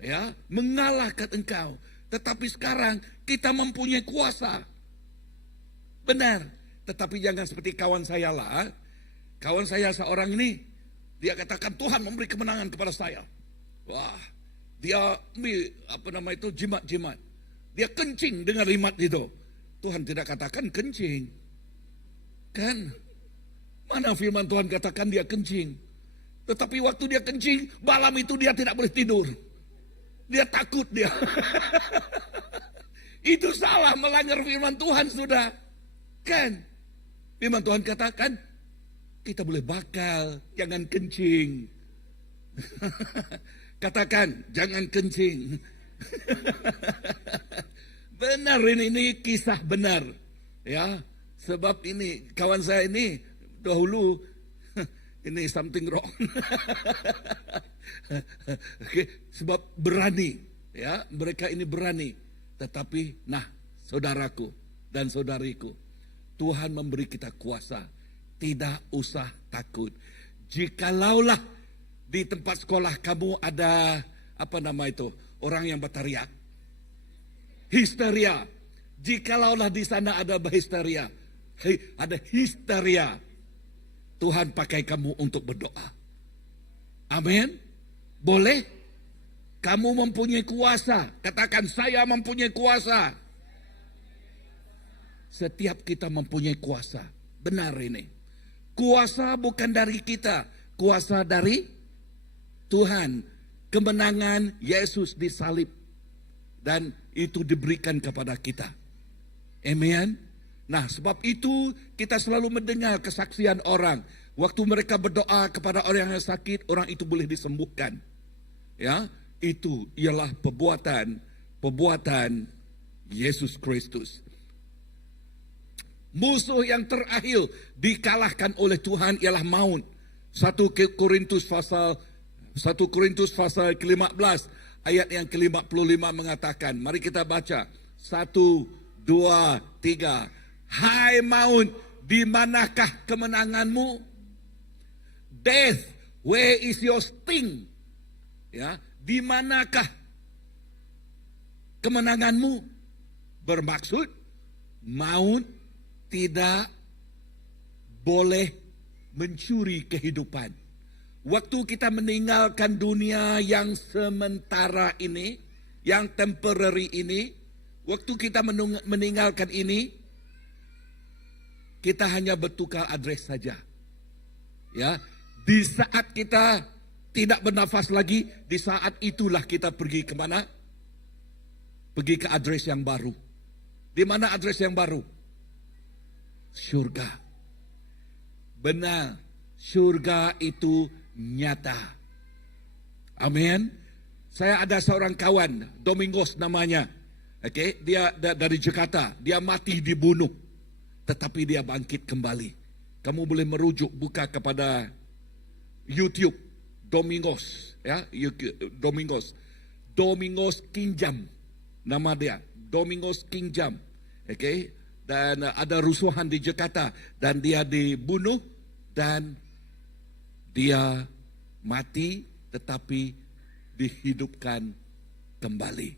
Ya, mengalahkan engkau. Tetapi sekarang kita mempunyai kuasa. Benar. Tetapi jangan seperti kawan saya lah. Kawan saya seorang ini, dia katakan Tuhan memberi kemenangan kepada saya. Wah. Dia jimat. Dia kencing dengan jimat itu. Tuhan tidak katakan kencing. Kan? Mana firman Tuhan katakan dia kencing. Tetapi waktu dia kencing, malam itu dia tidak boleh tidur. Dia takut dia. Itu salah, melanggar firman Tuhan sudah. Kan? Firman Tuhan katakan, kita boleh bakal, jangan kencing. Katakan, jangan kencing. Benar ini kisah benar. Ya, sebab ini kawan saya ini dahulu ini something wrong. Okay, sebab berani, ya, mereka ini berani. Tetapi, nah, saudaraku dan saudariku, Tuhan memberi kita kuasa. Tidak usah takut. Jikalaulah di tempat sekolah kamu ada orang yang berteriak, histeria. Jikalaulah di sana ada histeria, ada histeria, Tuhan pakai kamu untuk berdoa. Amin. Boleh? Kamu mempunyai kuasa. Katakan, saya mempunyai kuasa. setiap kita mempunyai kuasa. Benar ini. Kuasa bukan dari kita, kuasa dari Tuhan. Kemenangan Yesus disalib dan itu diberikan kepada kita. Amen. Nah, sebab itu kita selalu mendengar kesaksian orang. Waktu mereka berdoa kepada orang yang sakit, orang itu boleh disembuhkan. Ya, itu ialah perbuatan Yesus Kristus. Musuh yang terakhir dikalahkan oleh Tuhan ialah maut. 1 Korintus pasal ke-15 ayat yang ke-55 mengatakan, mari kita baca. 1, 2, 3. Hai maut, di manakah kemenanganmu? Death, where is your sting? Ya, di manakah kemenanganmu? Bermaksud maut tidak boleh mencuri kehidupan. Waktu kita meninggalkan dunia yang sementara ini, yang temporary ini, waktu kita meninggalkan ini, kita hanya bertukar address saja. Ya, di saat kita tidak bernafas lagi, di saat itulah kita pergi kemana? Pergi ke address yang baru. Di mana address yang baru? Surga. Benar, surga itu nyata. Amin. Saya ada seorang kawan, Domingos namanya. Oke, dia dari Jakarta. Dia mati dibunuh, tetapi dia bangkit kembali. Kamu boleh merujuk, buka kepada YouTube Domingos, ya, Domingos Kinjam, nama dia, Domingos Kinjam. Oke, dan ada rusuhan di Jakarta dan dia dibunuh dan dia mati tetapi dihidupkan kembali.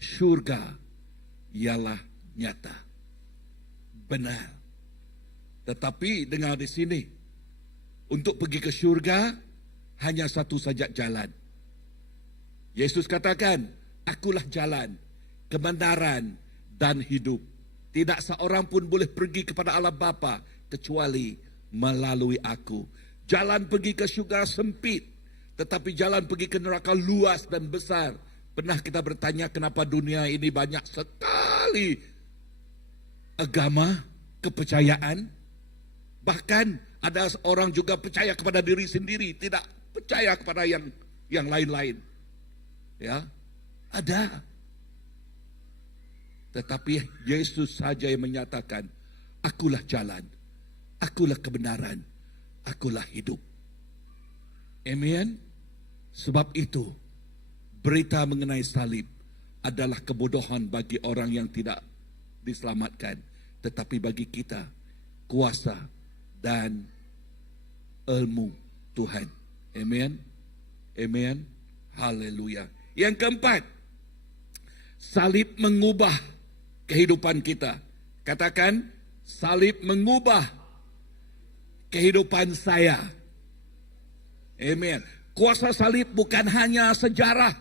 Surga ialah nyata. Benar. Tetapi dengar di sini, untuk pergi ke surga hanya satu saja jalan. Yesus katakan, akulah jalan, kebenaran dan hidup. Tidak seorang pun boleh pergi kepada Allah Bapa kecuali melalui aku. Jalan pergi ke surga sempit, tetapi jalan pergi ke neraka luas dan besar. Pernah kita bertanya kenapa dunia ini banyak sekali agama, kepercayaan? Bahkan ada orang juga percaya kepada diri sendiri, tidak percaya kepada yang lain-lain. Ya, ada. Tetapi Yesus saja yang menyatakan, akulah jalan, akulah kebenaran, akulah hidup. Amen. Sebab itu, berita mengenai salib adalah kebodohan bagi orang yang tidak diselamatkan. Tetapi bagi kita, kuasa dan ilmu Tuhan. Amen. Amen. Haleluya. Yang keempat, salib mengubah kehidupan kita. Katakan, salib mengubah kehidupan saya. Amen. Kuasa salib bukan hanya sejarah.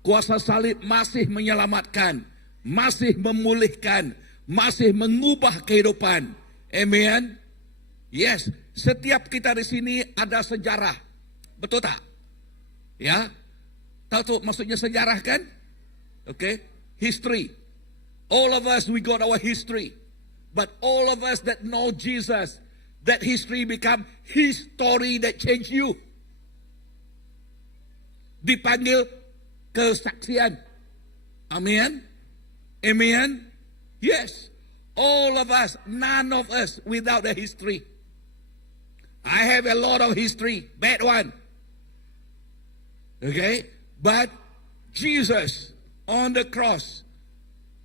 Kuasa salib masih menyelamatkan, masih memulihkan, masih mengubah kehidupan. Amen. Yes, setiap kita di sini ada sejarah. Betul tak? Ya. Tahu tuh maksudnya sejarah kan? Okay. History. All of us, we got our history. But all of us that know Jesus, that history become his story that changed you. Dipanggil kesaksian. Amen. Amen. Yes. All of us, none of us without a history. I have a lot of history, bad one. Okay? But Jesus on the cross,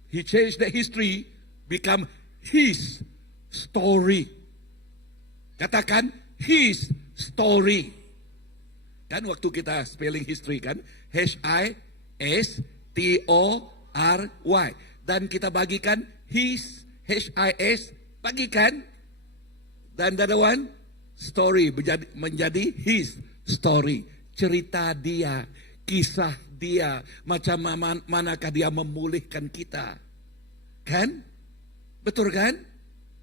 he changed the history, become his story. Katakan, his story. Kan waktu kita spelling history kan, H-I-S-T-O-R-Y. Dan kita bagikan his, H-I-S, bagikan. Dan the other one, story, menjadi his story. Cerita dia, kisah dia, macam manakah dia memulihkan kita. Kan? Betul kan?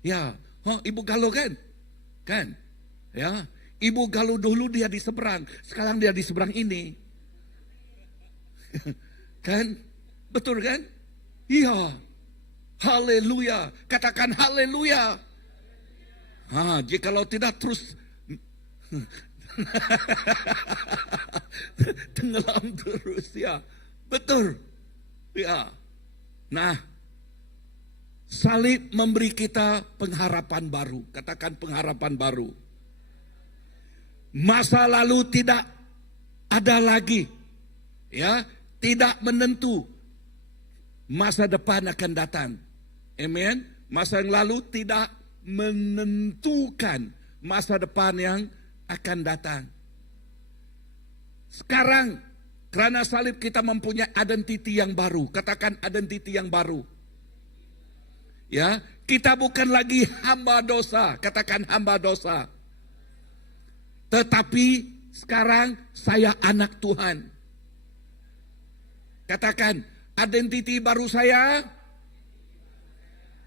Ya, Ibu Galuh kan? Kan? Ya, Ibu Galuh dulu dia di seberang, sekarang dia di seberang ini. Kan? Betul kan? Iya. Haleluya. Katakan haleluya. Jikalau tidak terus tenggelam terus ya. Betul. Ya. Nah, salib memberi kita pengharapan baru. Katakan pengharapan baru. Masa lalu tidak ada lagi. Ya, tidak menentu. Masa depan akan datang. Amen. Masa yang lalu tidak menentukan masa depan yang akan datang. Sekarang, karena salib kita mempunyai identiti yang baru. Katakan identiti yang baru. Ya, kita bukan lagi hamba dosa. Katakan hamba dosa. Tetapi sekarang saya anak Tuhan. Katakan, identiti baru saya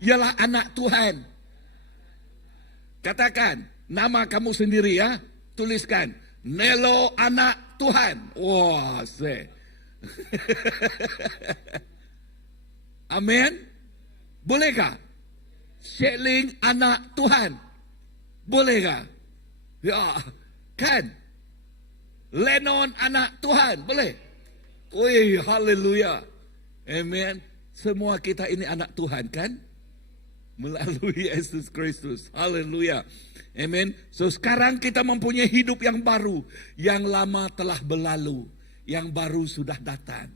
ialah anak Tuhan. Katakan, nama kamu sendiri ya. Tuliskan, Nelo anak Tuhan. Wah, Amin. Bolehkah? Sheling anak Tuhan. Bolehkah? Ya, kan? Lennon anak Tuhan. Boleh? Wih, haleluya. Amen. Semua kita ini anak Tuhan kan? Melalui Yesus Kristus. Haleluya. Amen. So sekarang kita mempunyai hidup yang baru. Yang lama telah berlalu. Yang baru sudah datang.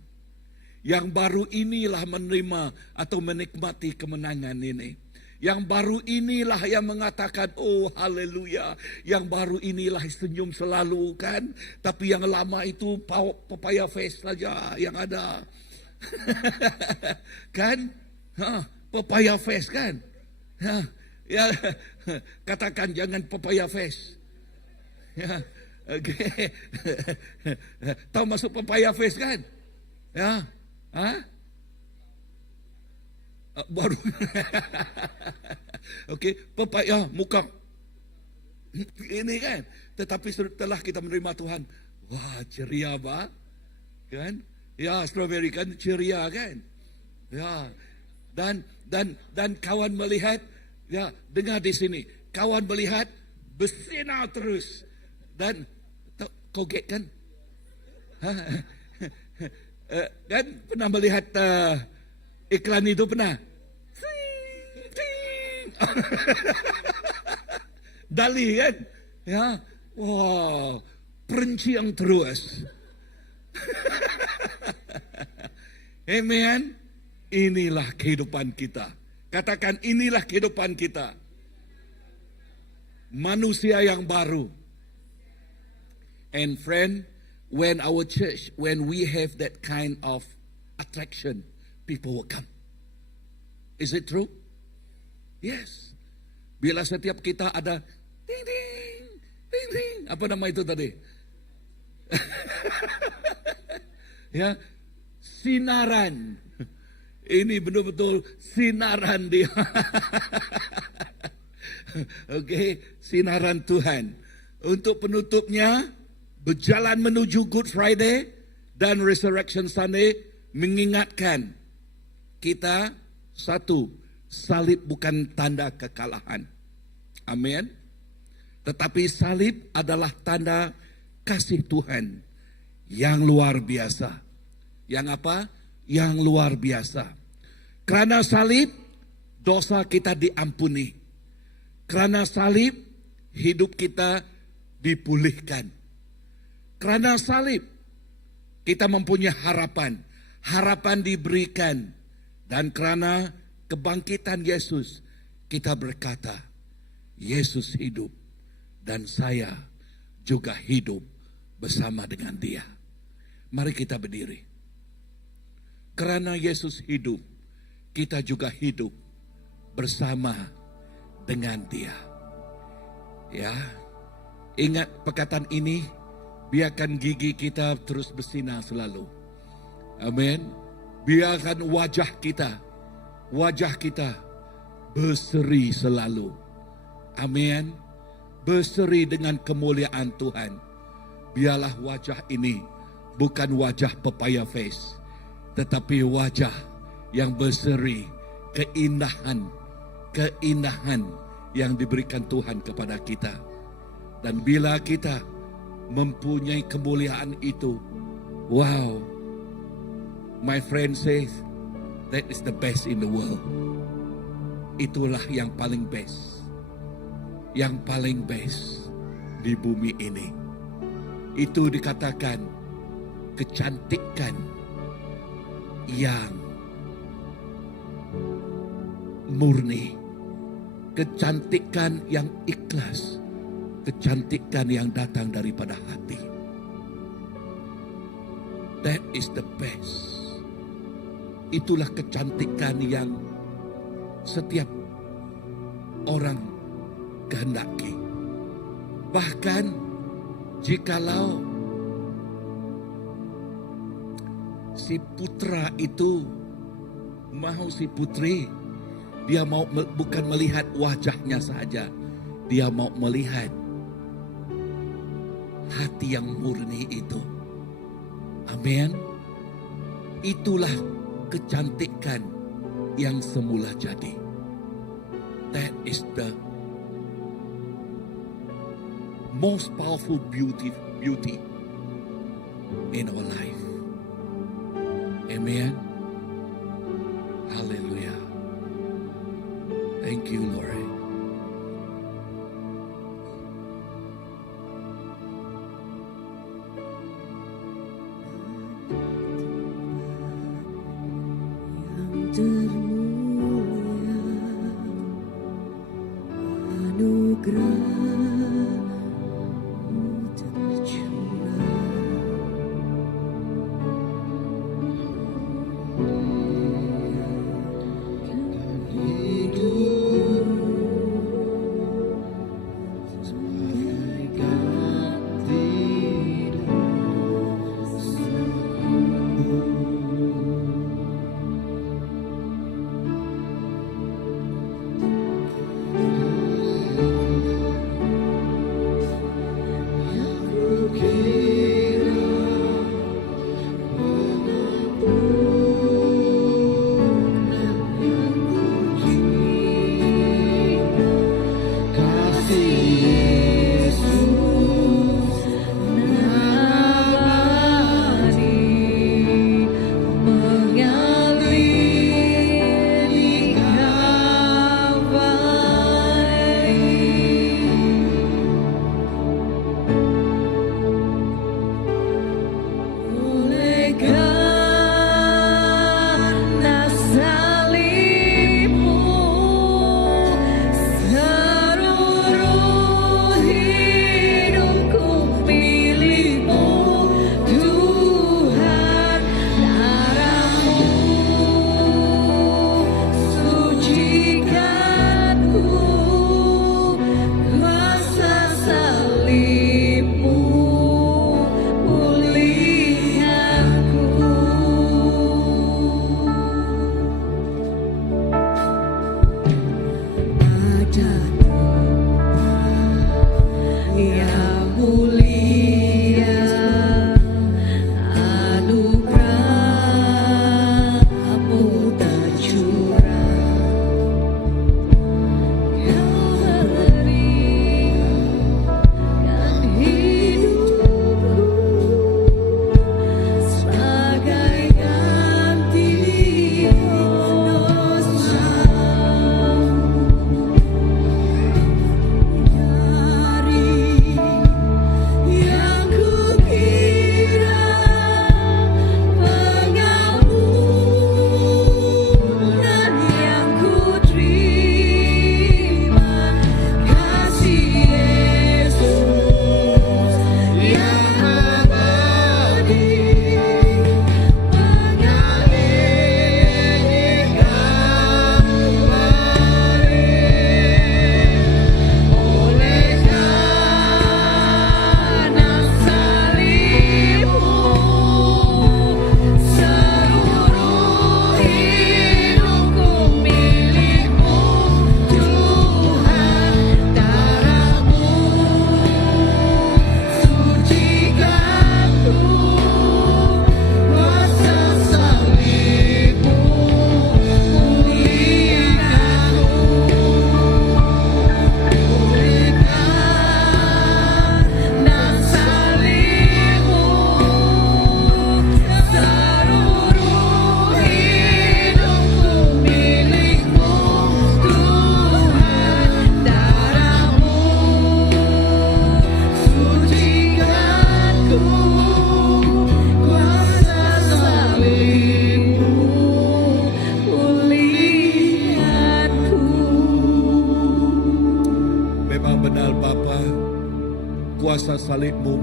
Yang baru inilah menerima atau menikmati kemenangan ini. Yang baru inilah yang mengatakan, oh haleluya. Yang baru inilah senyum selalu kan. Tapi yang lama itu papaya face saja yang ada. Kan? Papaya face kan? Ya, katakan jangan papaya face. Ya, okay. Tahu masuk papaya face kan? Ya, baru. Oke, papaya muka. Ini kan. Tetapi setelah kita menerima Tuhan, wah ceria bah, kan? Ya, strawberry kan ceria kan? Ya, dan kawan melihat, ya dengar di sini, kawan melihat bersinar terus dan koget kan? Kan pernah melihat iklan itu pernah? Dali kan? Ya, wow, perincian terus. Amen. Inilah kehidupan kita. Katakan inilah kehidupan kita. Manusia yang baru. And friend, when our church, when we have that kind of attraction, people will come. Is it true? Yes. Bila setiap kita ada ding ding, ding ding. Apa nama itu tadi? Ya, sinaran. Ini betul-betul sinaran dia. Oke, sinaran Tuhan. Untuk penutupnya, berjalan menuju Good Friday dan Resurrection Sunday mengingatkan kita satu, salib bukan tanda kekalahan. Amin. Tetapi salib adalah tanda kasih Tuhan yang luar biasa. Yang apa? Yang luar biasa. Karena salib, dosa kita diampuni. Karena salib, hidup kita dipulihkan. Karena salib, kita mempunyai harapan. Harapan diberikan. Dan karena kebangkitan Yesus, kita berkata, Yesus hidup. Dan saya juga hidup bersama dengan dia. Mari kita berdiri. Karena Yesus hidup, kita juga hidup bersama dengan dia. Ya, ingat perkataan ini, biarkan gigi kita terus bersinar selalu. Amin. Biarkan wajah kita berseri selalu. Amin. Berseri dengan kemuliaan Tuhan. Biarlah wajah ini bukan wajah papaya face, tetapi wajah yang berseri keindahan yang diberikan Tuhan kepada kita. Dan bila kita mempunyai kemuliaan itu, wow, my friend says, that is the best in the world. Itulah yang paling best. Yang paling best di bumi ini. Itu dikatakan kecantikan yang murni, kecantikan yang ikhlas, kecantikan yang datang daripada hati. That is the best. Itulah kecantikan yang setiap orang kehendaki. Bahkan jikalau si putra itu mau si putri, dia mau bukan melihat wajahnya saja, dia mau melihat hati yang murni itu. Amin. Itulah kecantikan yang semula jadi. That is the most powerful beauty in our life. Amen. Hallelujah. Thank you, Lord. Yang termulia, anugerah-Mu tercurah. Hidup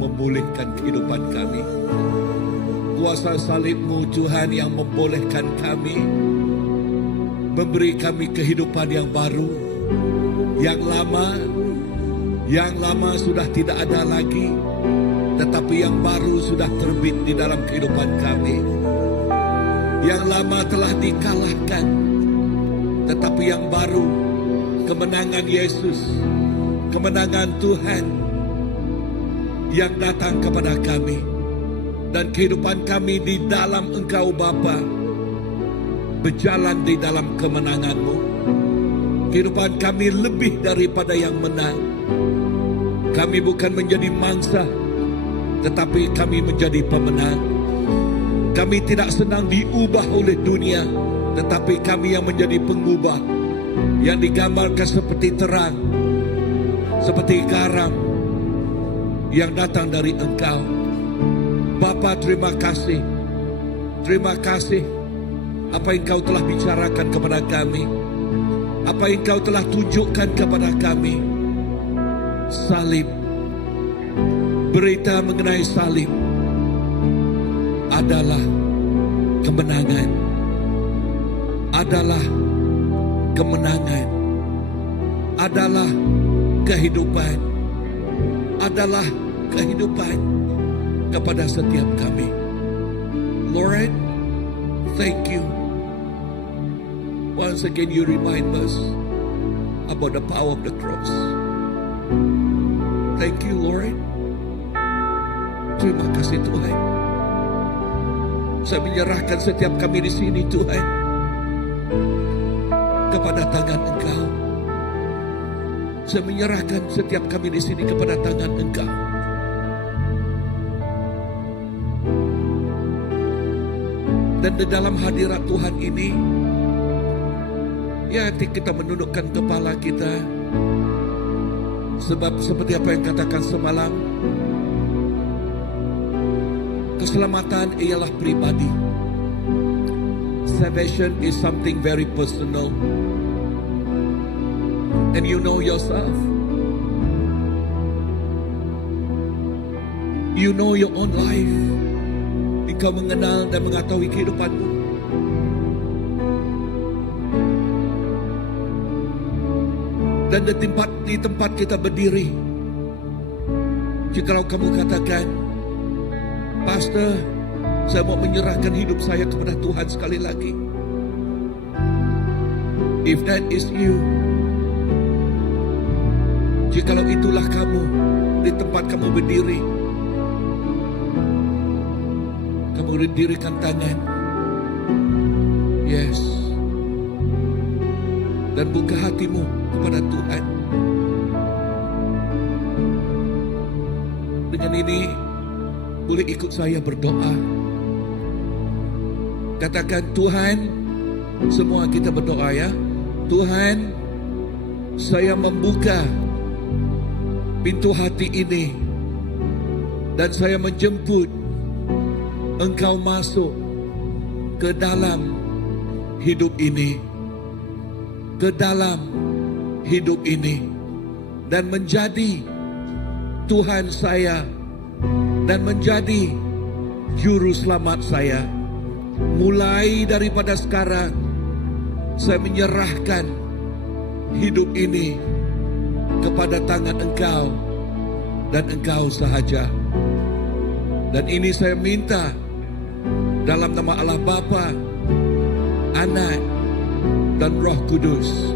memulihkan kehidupan kami. Kuasa salib-Mu Tuhan yang membolehkan kami, memberi kami kehidupan yang baru. Yang lama sudah tidak ada lagi, tetapi yang baru sudah terbit di dalam kehidupan kami. Yang lama telah dikalahkan, tetapi yang baru, kemenangan Yesus, kemenangan Tuhan yang datang kepada kami. Dan kehidupan kami di dalam Engkau Bapa, berjalan di dalam kemenangan-Mu. Kehidupan kami lebih daripada yang menang. Kami bukan menjadi mangsa, tetapi kami menjadi pemenang. Kami tidak senang diubah oleh dunia, tetapi kami yang menjadi pengubah, yang digambarkan seperti terang, seperti garam yang datang dari Engkau. Bapa, terima kasih. Terima kasih apa yang Engkau telah bicarakan kepada kami, apa yang Engkau telah tunjukkan kepada kami. Salib, berita mengenai salib adalah kemenangan, adalah kemenangan, adalah kehidupan, adalah kehidupan kepada setiap kami. Lord, thank you. Once again you remind us about the power of the cross. Thank you, Lord. Terima kasih Tuhan. Saya menyerahkan setiap kami di sini Tuhan kepada tangan Engkau. Saya menyerahkan setiap kami di sini kepada tangan Engkau. Dan di dalam hadirat Tuhan ini, ya kita menundukkan kepala kita. Sebab seperti apa yang katakan semalam, keselamatan ialah pribadi. Salvation is something very personal. And you know yourself. You know your own life. Engkau mengenal dan mengetahui kehidupanmu. Dan di tempat kita berdiri, jikalau kamu katakan, Pastor, saya mau menyerahkan hidup saya kepada Tuhan sekali lagi. If that is you, jikalau itulah kamu di tempat kamu berdiri, kamu dirikan tangan, yes, dan buka hatimu kepada Tuhan. Dengan ini, boleh ikut saya berdoa. Katakan, Tuhan, semua kita berdoa ya. Tuhan, saya membuka pintu hati ini dan saya menjemput Engkau masuk ke dalam hidup ini, ke dalam hidup ini, dan menjadi Tuhan saya dan menjadi juru selamat saya. Mulai daripada sekarang, saya menyerahkan hidup ini kepada tangan Engkau dan Engkau sahaja. Dan ini saya minta dalam nama Allah Bapa, Anak, dan Roh Kudus.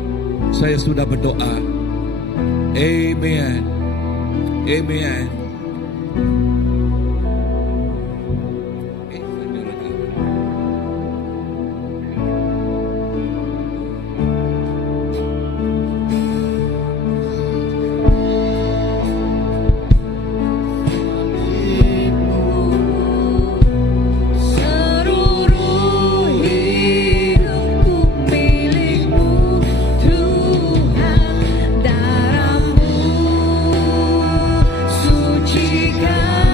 Saya sudah berdoa. Amen. Amen. Sucikan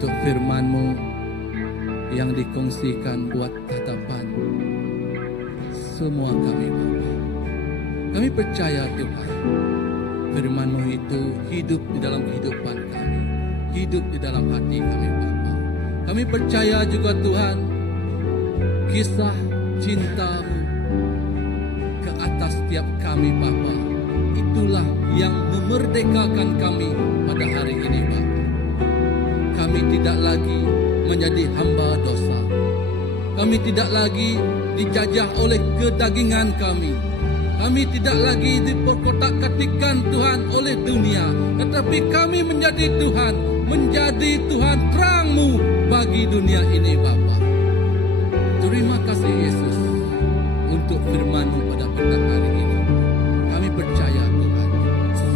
untuk firman-Mu yang dikongsikan buat tatapan semua kami Bapa. Kami percaya Tuhan, firman-Mu itu hidup di dalam kehidupan kami, hidup di dalam hati kami Bapa. Kami percaya juga Tuhan, kisah cinta-Mu ke atas setiap kami Bapa, itulah yang memerdekakan kami pada hari ini Bapa. Kami tidak lagi menjadi hamba dosa. Kami tidak lagi dijajah oleh kedagingan kami. Kami tidak lagi diperkotak-katikan Tuhan oleh dunia. Tetapi kami menjadi Tuhan terang-Mu bagi dunia ini Bapa. Terima kasih Yesus untuk firman-Mu pada petang hari ini. Kami percaya Tuhan,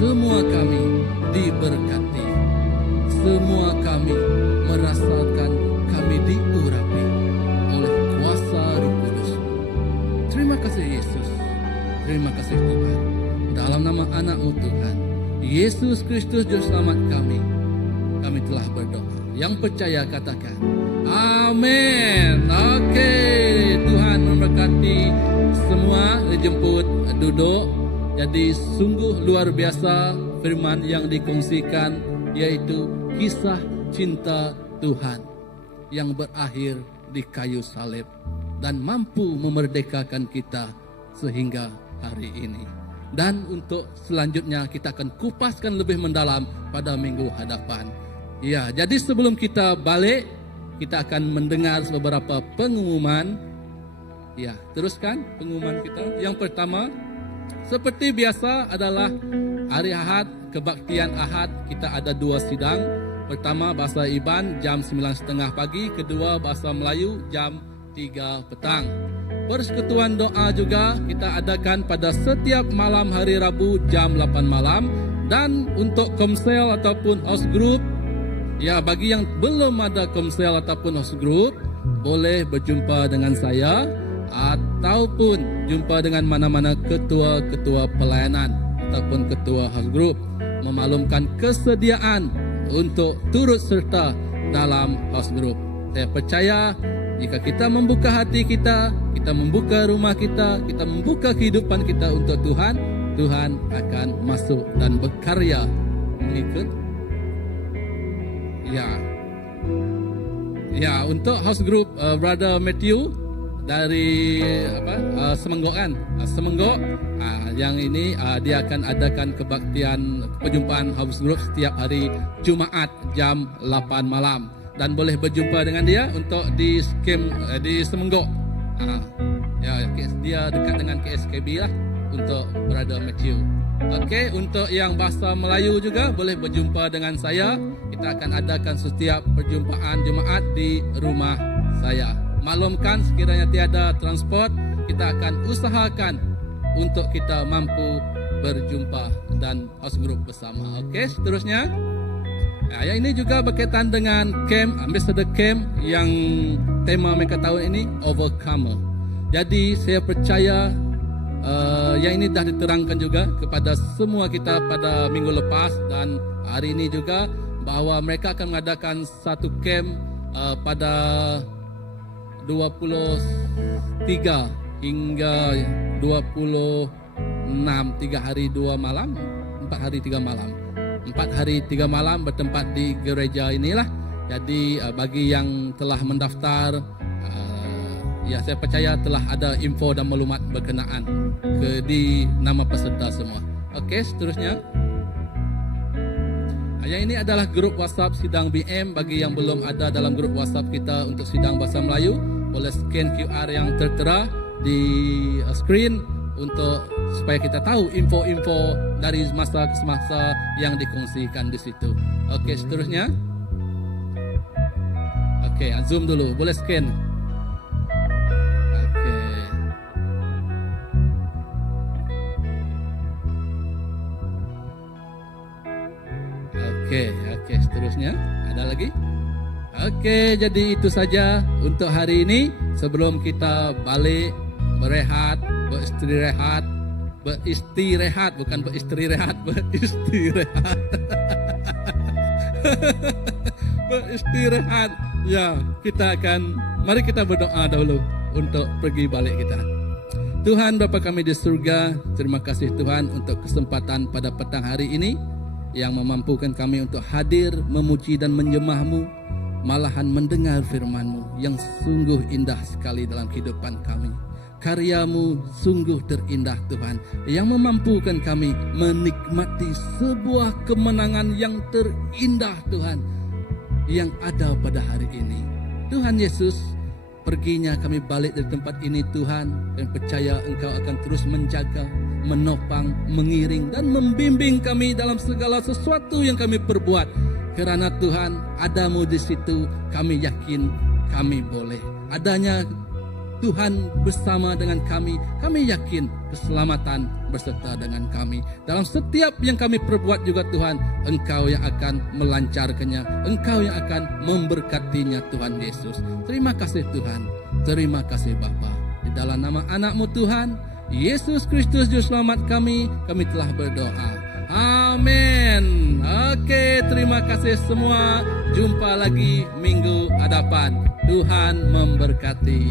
semua kami diberkati. Semua kami merasakan kami diurapi oleh kuasa Roh Kudus. Terima kasih Yesus. Terima kasih Tuhan. Dalam nama anak-Mu Tuhan, Yesus Kristus Juru Selamat kami telah berdoa. Yang percaya katakan, amin. Oke, Tuhan memberkati semua. Dijemput duduk. Jadi sungguh luar biasa firman yang dikongsikan, yaitu kisah cinta Tuhan yang berakhir di kayu salib dan mampu memerdekakan kita sehingga hari ini. Dan untuk selanjutnya kita akan kupaskan lebih mendalam pada minggu hadapan. Ya, jadi sebelum kita balik, kita akan mendengar beberapa pengumuman. Ya, teruskan pengumuman kita. Yang pertama, seperti biasa adalah hari Ahad, kebaktian Ahad, kita ada 2 sidang. Pertama bahasa Iban jam 9.30 pagi, kedua bahasa Melayu jam 3 petang. Persekutuan doa juga kita adakan pada setiap malam hari Rabu jam 8 malam. Dan untuk komsel ataupun house group, ya bagi yang belum ada komsel ataupun house group, boleh berjumpa dengan saya ataupun jumpa dengan mana-mana ketua-ketua pelayanan ataupun ketua house group, memaklumkan kesediaan untuk turut serta dalam house group. Saya percaya jika kita membuka hati kita, kita membuka rumah kita, kita membuka kehidupan kita untuk Tuhan, Tuhan akan masuk dan berkarya mengikut. Ya, untuk house group Brother Matthew dari Semenggok kan, Semenggok. Yang ini dia akan adakan kebaktian perjumpaan house group setiap hari Jumaat jam 8 malam dan boleh berjumpa dengan dia untuk di skem di Semenggok. Ya, dia dekat dengan KSKB lah untuk Brother Matthew. Okey, untuk yang bahasa Melayu juga boleh berjumpa dengan saya. Kita akan adakan setiap perjumpaan Jumaat di rumah saya. Maklumkan sekiranya tiada transport, kita akan usahakan untuk kita mampu berjumpa dan house group bersama. Okey, seterusnya. Yang ini juga berkaitan dengan camp, Ambassador Camp yang tema mereka tahun ini Overcomer. Jadi saya percaya yang ini dah diterangkan juga kepada semua kita pada minggu lepas dan hari ini juga bahawa mereka akan mengadakan satu camp pada 23 hingga 26, 3 hari 2 malam, 4 hari 3 malam. 4 hari 3 malam bertempat di gereja inilah. Jadi bagi yang telah mendaftar, ya saya percaya telah ada info dan maklumat berkenaan di nama peserta semua. Okey, seterusnya. Yang ini adalah grup WhatsApp sidang BM. Bagi yang belum ada dalam grup WhatsApp kita untuk sidang bahasa Melayu, boleh scan QR yang tertera di screen untuk supaya kita tahu info-info dari masa ke semasa yang dikongsikan di situ. Okey, seterusnya. Okey, zoom dulu, boleh scan. Okey, seterusnya. Ada lagi? Okey, jadi itu saja untuk hari ini. Sebelum kita balik berehat, beristirahat, bukan beristirahat. beristirahat. Ya, mari kita berdoa dahulu untuk pergi balik kita. Tuhan Bapa kami di surga, terima kasih Tuhan untuk kesempatan pada petang hari ini yang memampukan kami untuk hadir, memuji dan menyembah-Mu, malahan mendengar firman-Mu yang sungguh indah sekali dalam kehidupan kami. Karya-Mu sungguh terindah Tuhan, yang memampukan kami menikmati sebuah kemenangan yang terindah Tuhan, yang ada pada hari ini. Tuhan Yesus, perginya kami balik dari tempat ini Tuhan, dan percaya Engkau akan terus menjaga, menopang, mengiring dan membimbing kami dalam segala sesuatu yang kami perbuat. Karena Tuhan, ada-Mu di situ, kami yakin kami boleh. Adanya Tuhan bersama dengan kami yakin keselamatan berserta dengan kami. Dalam setiap yang kami perbuat juga Tuhan, Engkau yang akan melancarkannya, Engkau yang akan memberkatinya Tuhan Yesus. Terima kasih Tuhan, terima kasih Bapa. Di dalam nama anak-Mu Tuhan, Yesus Kristus Juru Selamat kami telah berdoa. Amin. Oke, terima kasih semua. Jumpa lagi minggu hadapan. Tuhan memberkati.